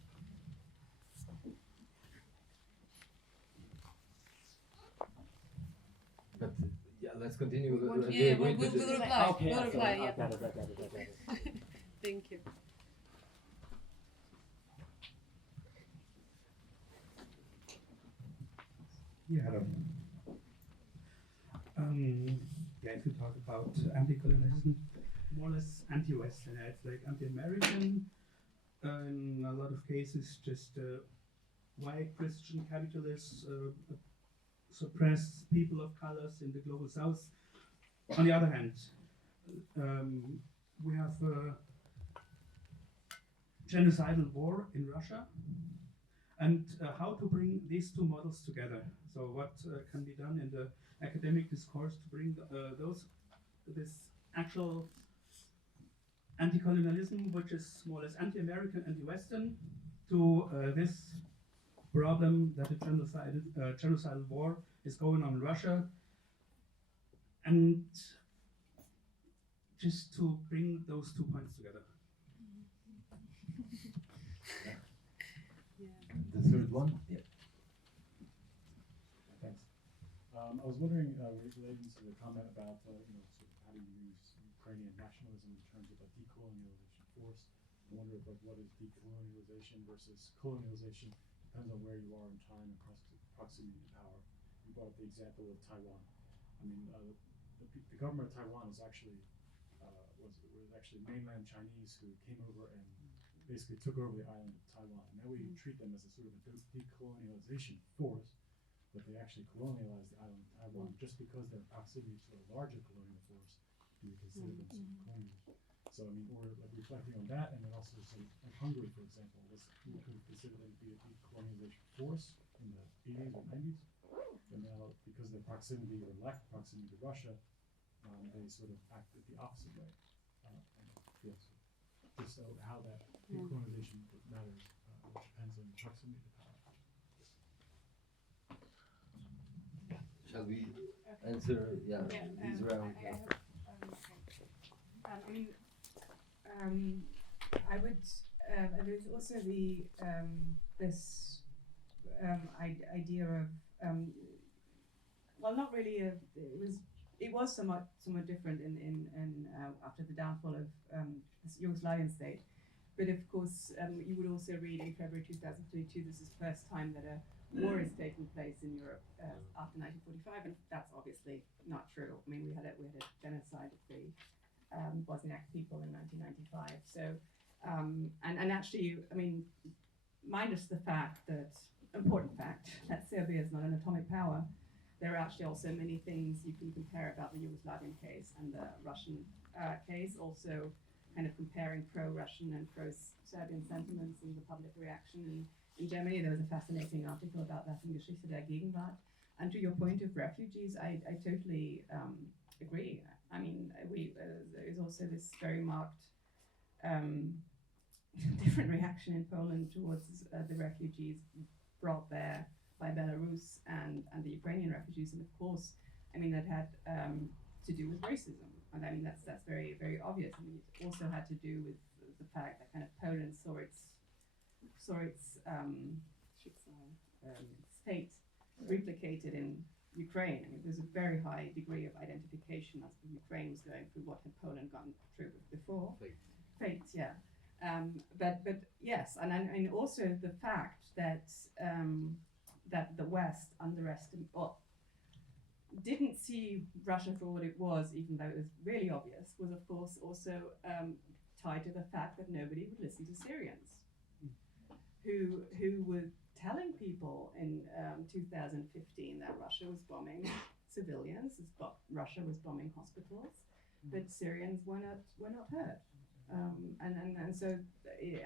But yeah, let's continue. We'll reply. Okay, We'll reply. I Yeah. got it. Thank you. Yeah, hello. Yeah, if you talk about anti-colonialism, more or less anti-Western, it's like anti-American, in a lot of cases just white Christian capitalists suppress people of colors in the global south. On the other hand, we have a genocidal war in Russia, and how to bring these two models together. So what can be done in the academic discourse to bring this actual anti-colonialism, which is more or less anti-American, anti-Western, to this problem that a genocidal war is going on in Russia, and just to bring those 2 points together. The third one? Yeah. Thanks. I was wondering, relating to the comment about, sort of how do you use Ukrainian nationalism in terms of a decolonialization force. I wonder if, what is decolonialization versus colonialization depends on where you are in time and proximity to power. You brought up the example of Taiwan. I mean, the government of Taiwan is actually was actually mainland Chinese who came over and basically took over the island of Taiwan. Now we treat them as a sort of a decolonialization force, but they actually colonialized the island of Taiwan. Just because they're in proximity to a larger colonial force, do we consider them sort of colonial? So I mean, we're like reflecting on that, and then also sort of like Hungary, for example, we could consider them to be a decolonization force in the 80s or 90s, but now because of their proximity or lack of proximity to Russia, they sort of act the opposite way. Yes, just so how that decolonization matters, which depends on proximity to power. Shall we answer? Yeah, these rounds. I would. There's also the this idea of well, not really. It was somewhat different in after the downfall of the Yugoslavian state, but of course you would also read in February 2022 this is the first time that a war is taking place in Europe after 1945, and that's obviously not true. I mean, we had a genocide of the Bosniak people in 1995. So and actually, I mean, minus the important fact that Serbia is not an atomic power. There are actually also many things you can compare about the Yugoslavian case and the Russian case, also kind of comparing pro-Russian and pro-Serbian sentiments and the public reaction. And in Germany, there was a fascinating article about that in Geschichte der Gegenwart. And to your point of refugees, I totally agree. I mean, there is also this very marked different reaction in Poland towards the refugees brought there by Belarus and the Ukrainian refugees, and of course, I mean that had to do with racism, and I mean that's very, very obvious. I mean, it also had to do with the fact that kind of Poland saw its fate replicated in Ukraine. I mean, there's a very high degree of identification as Ukraine was going through what had Poland gone through before. Fate, yeah. But yes, and also the fact that that the West didn't see Russia for what it was, even though it was really obvious, was of course also tied to the fact that nobody would listen to Syrians, who were telling people in 2015 that Russia was bombing civilians, Russia was bombing hospitals, but Syrians were not heard. And so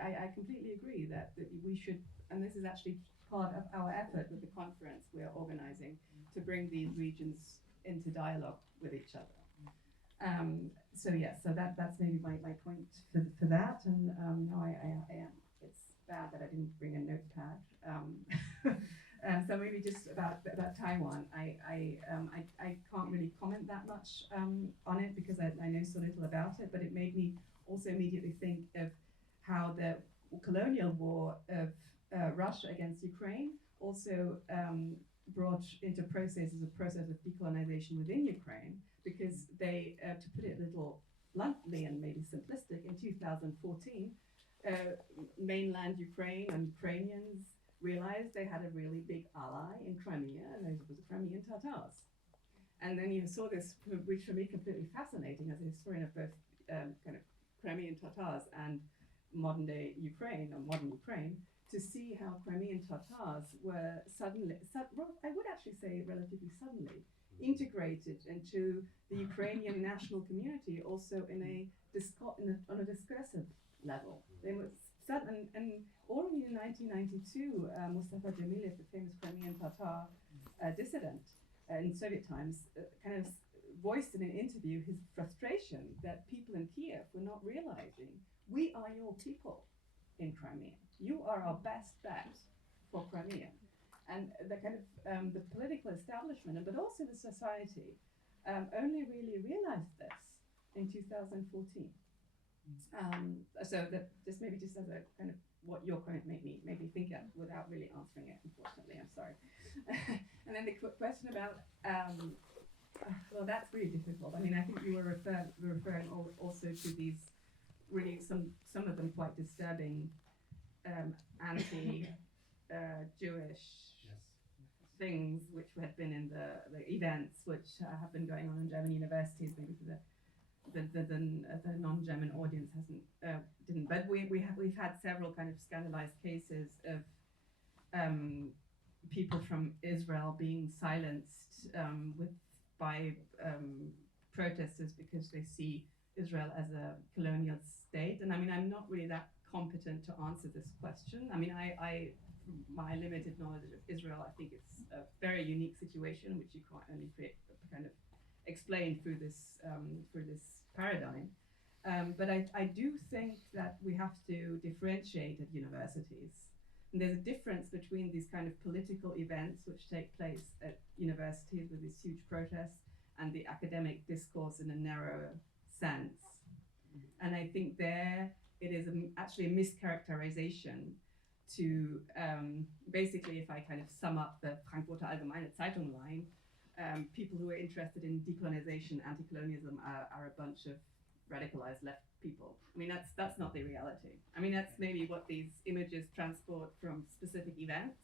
I completely agree that we should, and this is actually part of our effort with the conference we're organizing to bring these regions into dialogue with each other. So yes, so that's maybe my point for that. And no, I am. It's bad that I didn't bring a notepad. So maybe just about Taiwan. I can't really comment that much on it because I know so little about it. But it made me also immediately think of how the colonial war of Russia against Ukraine also brought into processes a process of decolonization within Ukraine, because they, to put it a little bluntly and maybe simplistic, in 2014, mainland Ukraine and Ukrainians realized they had a really big ally in Crimea, and those were the Crimean Tatars. And then you saw this, which for me completely fascinating as a historian of both kind of Crimean Tatars and modern day Ukraine, or modern Ukraine, to see how Crimean Tatars were suddenly, I would actually say relatively suddenly, integrated into the Ukrainian national community, also on a discursive level. They were sudden, and already in 1992, Mustafa Djemilev, the famous Crimean Tatar dissident in Soviet times, kind of voiced in an interview his frustration that people in Kyiv were not realizing, we are your people in Crimea. You are our best bet for Crimea. And the kind of the political establishment, but also the society, only really realized this in 2014. So that just maybe just as a kind of what your comment made me think of without really answering it, unfortunately, I'm sorry. And then the question about, well, that's really difficult. I mean, I think you were referring also to these really some of them quite disturbing anti-Jewish things which had been in the events which have been going on in German universities, maybe for the non-German audience didn't. But we've had several kind of scandalized cases of people from Israel being silenced by protesters because they see Israel as a colonial state. And I mean, I'm not really that competent to answer this question. I mean, my limited knowledge of Israel, I think it's a very unique situation which you can't only kind of explain through this paradigm. But I do think that we have to differentiate at universities. And there's a difference between these kind of political events which take place at universities with these huge protests and the academic discourse in a narrow sense. And I think there it is actually a mischaracterization to basically, if I kind of sum up the Frankfurter Allgemeine Zeitung line, people who are interested in decolonization, anti-colonialism are a bunch of radicalized left people. I mean, that's not the reality. I mean, that's maybe what these images transport from specific events.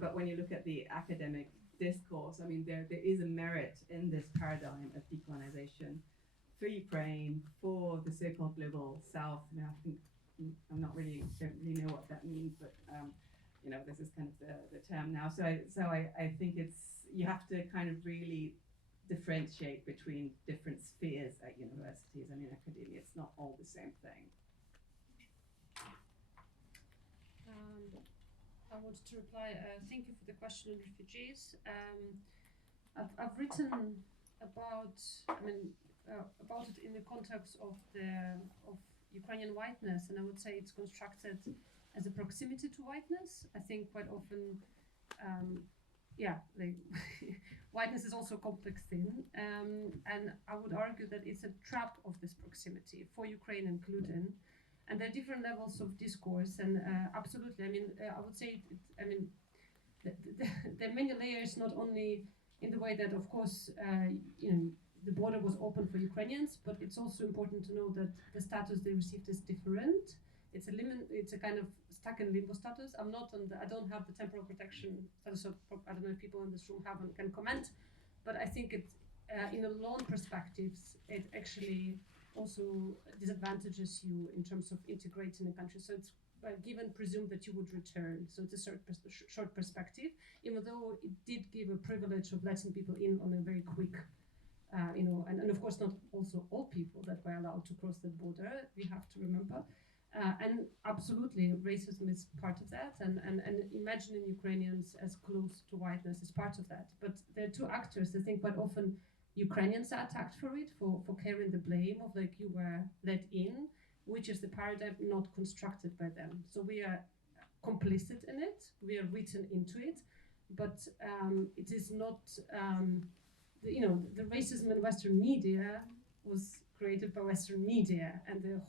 But when you look at the academic discourse, I mean, there is a merit in this paradigm of decolonization for Ukraine, for the so-called global South. I mean, I think don't really know what that means, but you know, this is kind of the term now. So I think you have to kind of really differentiate between different spheres at universities and in academia. It's not all the same thing. I wanted to reply. Thank you for the question on refugees. I've written about it in the context of Ukrainian whiteness, and I would say it's constructed as a proximity to whiteness. I think quite often, whiteness is also a complex thing, and I would argue that it's a trap of this proximity for Ukraine included. And there are different levels of discourse, and absolutely, I mean, I would say, there are many layers, not only in the way that, of course, the border was open for Ukrainians, but it's also important to know that the status they received is different. It's a kind of stuck in limbo status. I don't have the temporal protection status, so I don't know if people in this room can comment, but I think it, in a long perspectives, it actually also disadvantages you in terms of integrating the country. So it's presumed that you would return. So it's a short perspective, even though it did give a privilege of letting people in on a very quick and of course not also all people that were allowed to cross the border, we have to remember. And absolutely, racism is part of that, and imagining Ukrainians as close to whiteness is part of that. But there are two actors. I think quite often Ukrainians are attacked for it, for carrying the blame of like you were let in, which is the paradigm not constructed by them. So we are complicit in it, we are written into it, but it is not, the racism in Western media was created by Western media, and the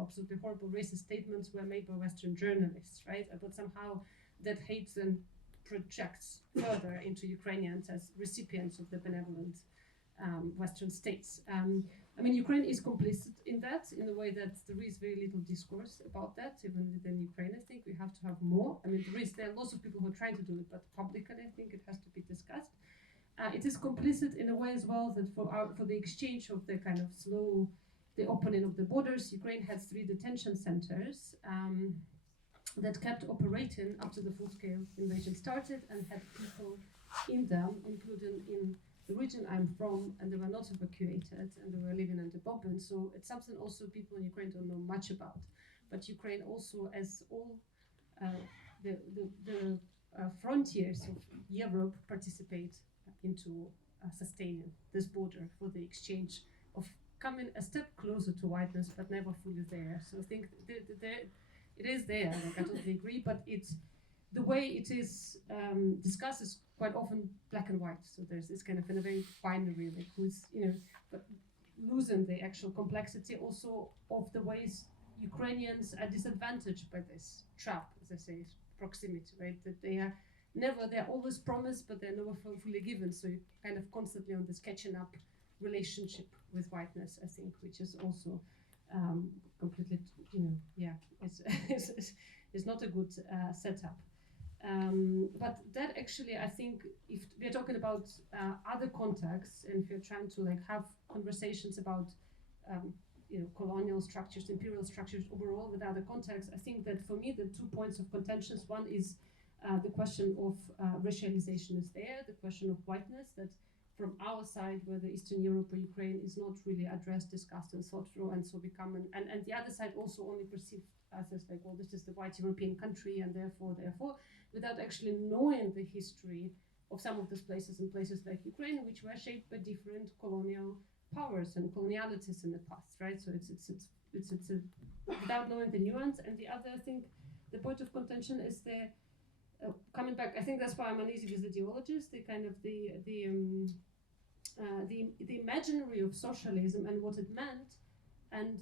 absolutely horrible racist statements were made by Western journalists, right? But somehow that hate then projects further into Ukrainians as recipients of the benevolent Western states. I mean, Ukraine is complicit in that, in the way that there is very little discourse about that, even within Ukraine. I think we have to have more. I mean, there are lots of people who are trying to do it, but publicly, I think it has to be discussed. It is complicit in a way as well that for the exchange of the kind of the opening of the borders, Ukraine had 3 detention centers that kept operating after the full-scale invasion started, and had people in them, including in the region I'm from, and they were not evacuated, and they were living under bombing. So it's something also people in Ukraine don't know much about. But Ukraine also, as all the frontiers of Europe, participate into sustaining this border for the exchange of coming a step closer to whiteness, but never fully there. So I think it is there. Like, I totally agree, but it's the way it is discussed is quite often black and white. So there's this kind of in a very binary, like who's, but losing the actual complexity also of the ways Ukrainians are disadvantaged by this trap, as I say, proximity, right? That they're always promised, but they're never fully given. So you're kind of constantly on this catching up relationship with whiteness, I think, which is also completely, it's not a good setup. But that actually, I think, if we're talking about other contexts, and if you're trying to like have conversations about colonial structures, imperial structures overall with other contexts, I think that for me the 2 points of contention, one is the question of racialization is there, the question of whiteness, that from our side, whether Eastern Europe or Ukraine is not really addressed, discussed, and thought through, and so become and the other side also only perceived as like, well, this is the white European country, and therefore, without actually knowing the history of some of these places, and places like Ukraine, which were shaped by different colonial powers and colonialities in the past, right? So it's without knowing the nuance. And the other, I think, the point of contention is the coming back. I think that's why I'm uneasy with the ideologists. The kind of the imaginary of socialism and what it meant, and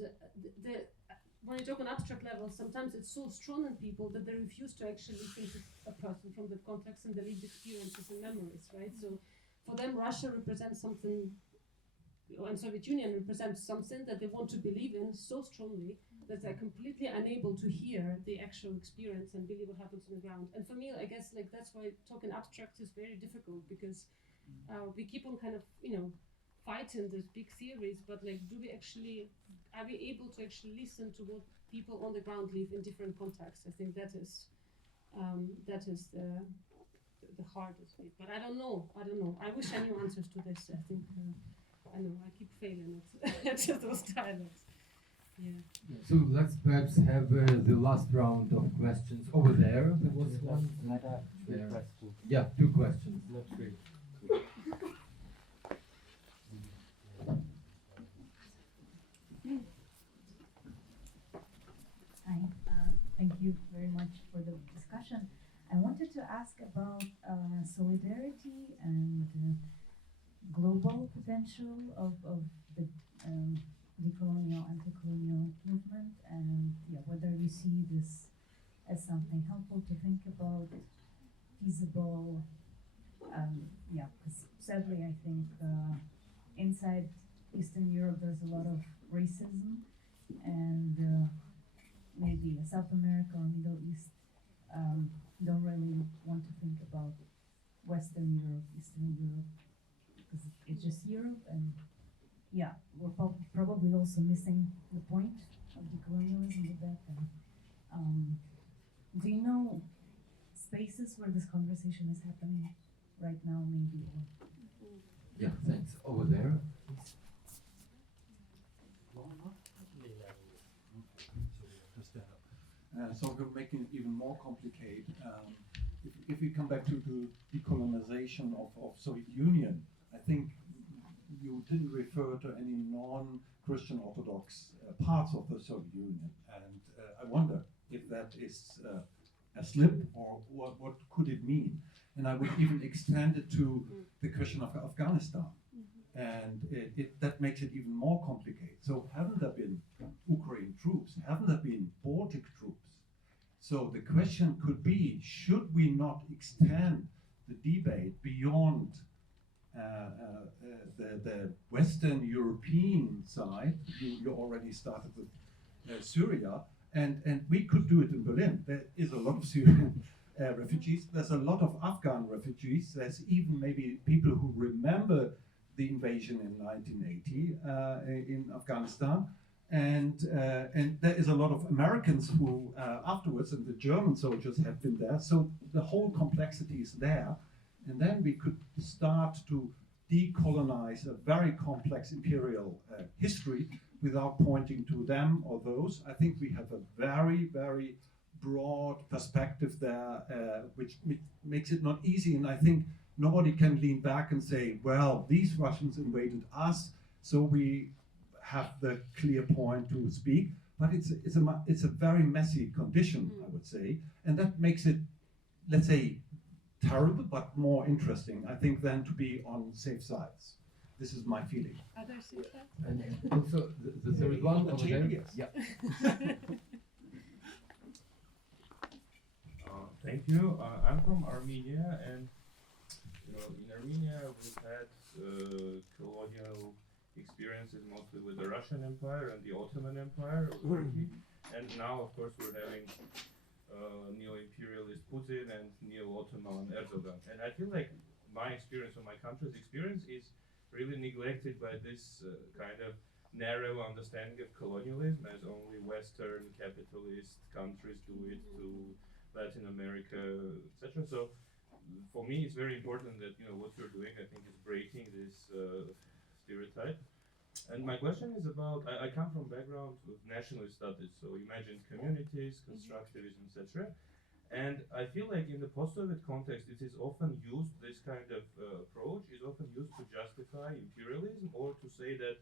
when you talk on abstract level, sometimes it's so strong in people that they refuse to actually think of a person from the context and the lived experiences and memories, right? So for them, Russia represents something, and Soviet Union represents something that they want to believe in so strongly that they're completely unable to hear the actual experience and believe what happens on the ground. And for me, I guess like that's why talking abstract is very difficult, because we keep on kind of, fighting these big theories, but like, are we able to actually listen to what people on the ground live in different contexts? I think that is the hardest bit. But I don't know. I wish I knew answers to this. I think I know I keep failing at those dialogues. Yeah. So let's perhaps have the last round of questions over there. There was one. Two questions. Yeah, 2 questions. Not 3. Hi, thank you very much for the discussion. I wanted to ask about solidarity and global potential of the decolonial, anti-colonial movement, and whether you see this as something helpful to think about, feasible. Because sadly, I think inside Eastern Europe there's a lot of racism, and maybe South America or Middle East don't really want to think about Western Europe, Eastern Europe, because it's just Europe, and we're probably also missing the point of decolonialism with that. And, do you know spaces where this conversation is happening right now, maybe? Yeah, thanks. Over there. So we're making it even more complicated. If we come back to the decolonization of Soviet Union, I think you didn't refer to any non-Christian Orthodox parts of the Soviet Union, and I wonder if that is a slip or what could it mean? And I would even extend it to the question of Afghanistan, and that makes it even more complicated. So haven't there been Ukraine troops? Haven't there been Baltic troops? So the question could be, should we not extend the debate beyond the Western European side? You already started with Syria, and we could do it in Berlin. There is a lot of Syrian refugees. There's a lot of Afghan refugees. There's even maybe people who remember the invasion in 1980 in Afghanistan. And there is a lot of Americans who afterwards, and the German soldiers have been there. So the whole complexity is there. And then we could start to decolonize a very complex imperial history without pointing to them or those. I think we have a very, very broad perspective there, which makes it not easy. And I think nobody can lean back and say, well, these Russians invaded us, so we have the clear point to speak. But it's a very messy condition, I would say. And that makes it, let's say, terrible, but more interesting, I think, than to be on safe sides. This is my feeling. Other safe sides? And also, there is one over there. Yes. Yeah. Thank you. I'm from Armenia, and in Armenia we've had colonial experiences mostly with the Russian Empire and the Ottoman Empire of Turkey, and now, of course, we're having neo-imperialist Putin and neo-Ottoman Erdogan. And I feel like my experience or my country's experience is really neglected by this kind of narrow understanding of colonialism, as only Western capitalist countries do it to Latin America, etc. So for me, it's very important that what you're doing, I think, is breaking this stereotype. And my question is about, I come from background of nationalist studies, so imagined communities, constructivism, etc. And I feel like in the post-Soviet context, it is often used, this kind of approach is often used to justify imperialism, or to say that,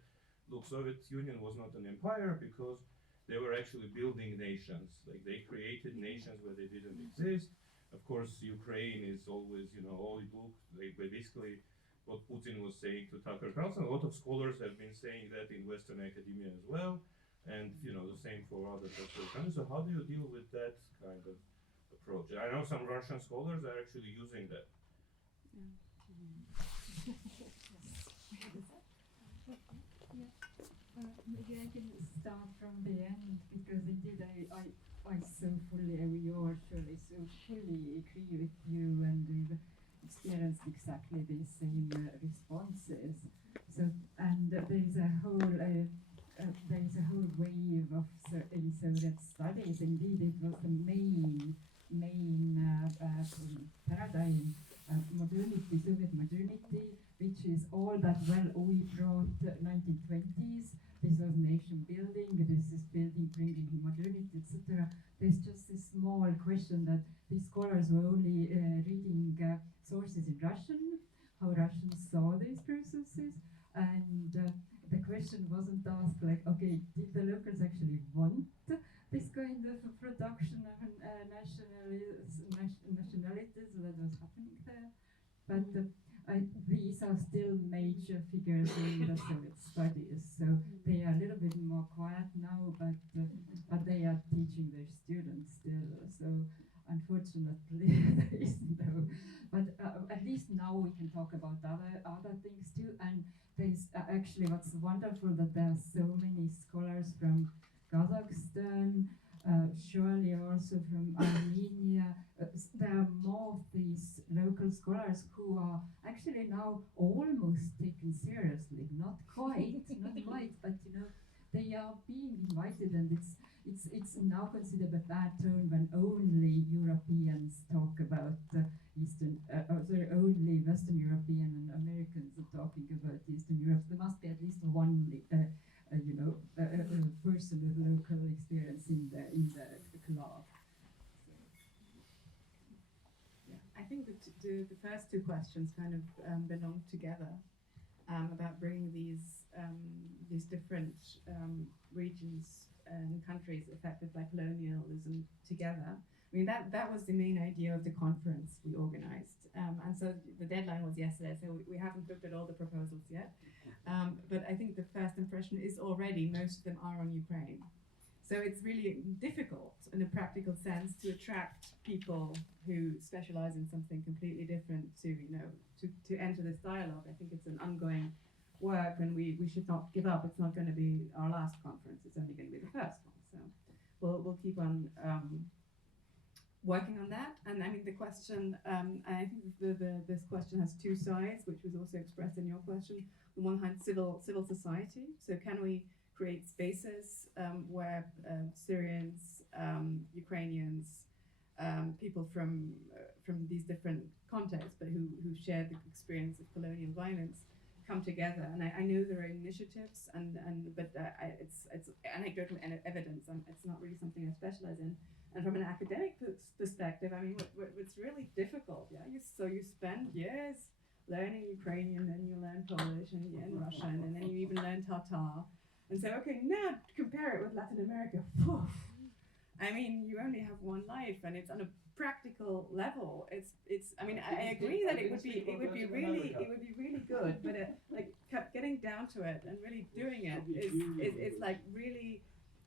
look, Soviet Union was not an empire because they were actually building nations. Like, they created nations where they didn't exist. Of course, Ukraine is always, holy book. Like, basically, what Putin was saying to Tucker Carlson. A lot of scholars have been saying that in Western academia as well, and the same for other countries. So how do you deal with that kind of approach? I know some Russian scholars are actually using that. Maybe I can start from the end, because indeed I so fully, we all surely so fully agree with you, and we've experienced exactly the same responses. So, and there's a whole wave of in Soviet studies. Indeed, it was the main paradigm, modernity, Soviet modernity, which is all that we brought 1920s. This was nation building. This is bringing modernity, etc. There's just this small question that these scholars were only reading sources in Russian, how Russians saw these processes, and the question wasn't asked like, okay, did the locals actually want this kind of production of nationalities that was happening there? But these are still major figures in the Soviet studies, so they are a little bit more quiet now, but they are teaching their students still. So unfortunately, there is no. But at least now we can talk about other things too. And there's actually what's wonderful, that there are so many scholars from Kazakhstan, surely also from Armenia. There are more of these local scholars who are actually now almost taken seriously. Not quite, but they are being invited, and it's now considered a bad tone when only Europeans talk about only Western European and Americans are talking about Eastern Europe. There must be at least one, person with local experience in the club. I think the first two questions kind of belong together about bringing these different regions and countries affected by colonialism together. I mean, that was the main idea of the conference we organized. And so the deadline was yesterday, so we haven't looked at all the proposals yet. But I think the first impression is already most of them are on Ukraine. So it's really difficult in a practical sense to attract people who specialize in something completely different to enter this dialogue. I think it's an ongoing work, and we should not give up. It's not going to be our last conference. It's only going to be the first one. So we'll keep on working on that. And I mean, the question, I think this question has two sides, which was also expressed in your question. On one hand, civil society. So can we create spaces where Syrians, Ukrainians, people from these different contexts, but who share the experience of colonial violence, come together? And I know there are initiatives, but it's anecdotal evidence, and it's not really something I specialize in. And from an academic perspective, I mean, it's really difficult. Yeah, you spend years learning Ukrainian, then you learn Polish and Russian, and then you even learn Tatar. And so, okay, now compare it with Latin America. Poof. I mean, you only have one life, and it's on a practical level. It's. I mean, I agree that it would be really good, but like getting down to it and really doing it is like really.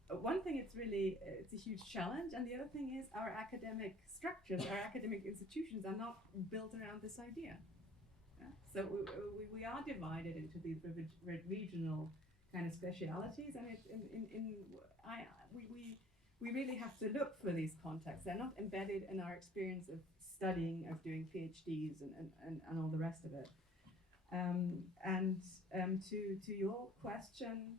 One thing, it's a huge challenge, and the other thing is our academic structures, our academic institutions are not built around this idea. Yeah? So we are divided into these regional kind of specialities, and we really have to look for these contexts. They're not embedded in our experience of studying, of doing PhDs and all the rest of it. To your question,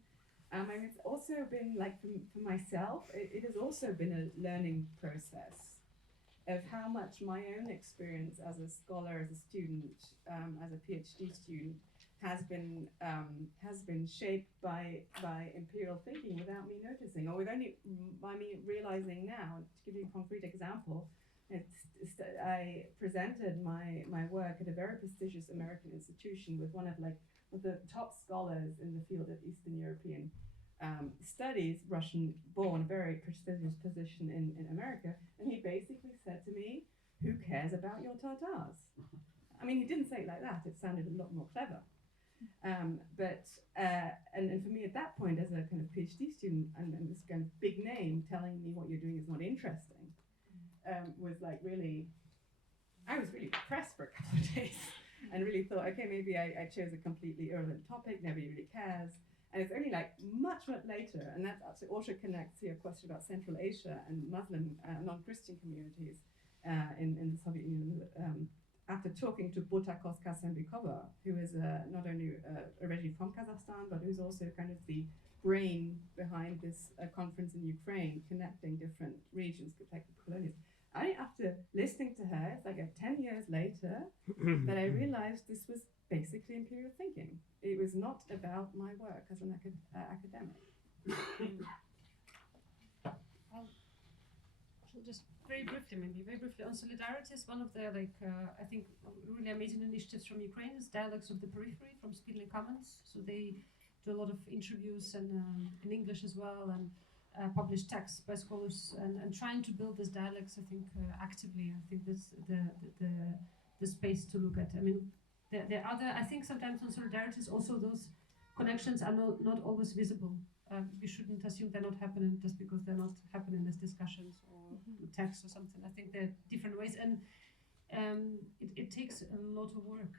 I mean, it's also been like for myself, it has also been a learning process of how much my own experience as a scholar, as a student, as a PhD student, has been shaped by imperial thinking without me noticing, or by me realizing now. To give you a concrete example, I presented my work at a very prestigious American institution with one of the top scholars in the field of Eastern European studies, Russian-born, very prestigious position in America, and he basically said to me, "Who cares about your Tatars?" I mean, he didn't say it like that. It sounded a lot more clever. And for me at that point, as a kind of PhD student, and this kind of big name telling me what you're doing is not interesting, was like really, I was really depressed for a couple of days, and really thought, okay, maybe I chose a completely irrelevant topic, nobody really cares. And it's only like much later, and that also connects to your question about Central Asia and Muslim non-Christian communities in the Soviet Union. After talking to Butakos Kasembikova, who is not only originally from Kazakhstan, but who's also kind of the brain behind this conference in Ukraine, connecting different regions, protected colonies. After listening to her, it's like 10 years later that I realized this was basically imperial thinking. It was not about my work as an academic. Just very briefly on solidarity is one of the I think really amazing initiatives from Ukraine is Dialogues of the Periphery from Speedley Commons. So they do a lot of interviews and in English as well, and publish texts by scholars and trying to build these dialogues. I think actively. I think this the space to look at. I mean, there are other. I think sometimes on solidarities also those connections are not always visible. We shouldn't assume they're not happening just because they're not happening as discussions or texts or something. I think there are different ways, and it takes a lot of work,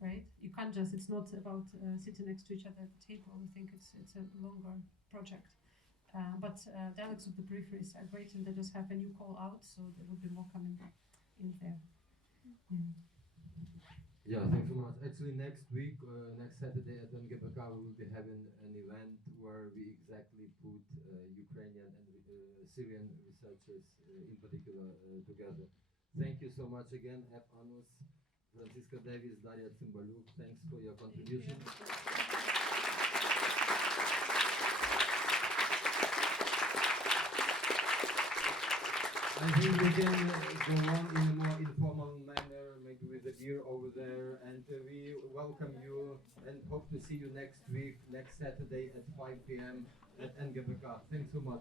right? You can't just. It's not about sitting next to each other at the table. I think it's a longer project. But Dialogues of the Peripheries are great, and they just have a new call out, so there will be more coming in there. Yeah. Yeah, thanks so much. Actually, next week, next Saturday at NGBK, we will be having an event where we exactly put Ukrainian and Syrian researchers in particular together. Thank you so much again, Epp Annus, Franziska Davies, Darya Tsymbalyuk. Thanks for your contribution. I think we can go on in a more informal manner, maybe with a beer over there, and we welcome you and hope to see you next week, next Saturday at 5 p.m. at NGBK. Thanks so much.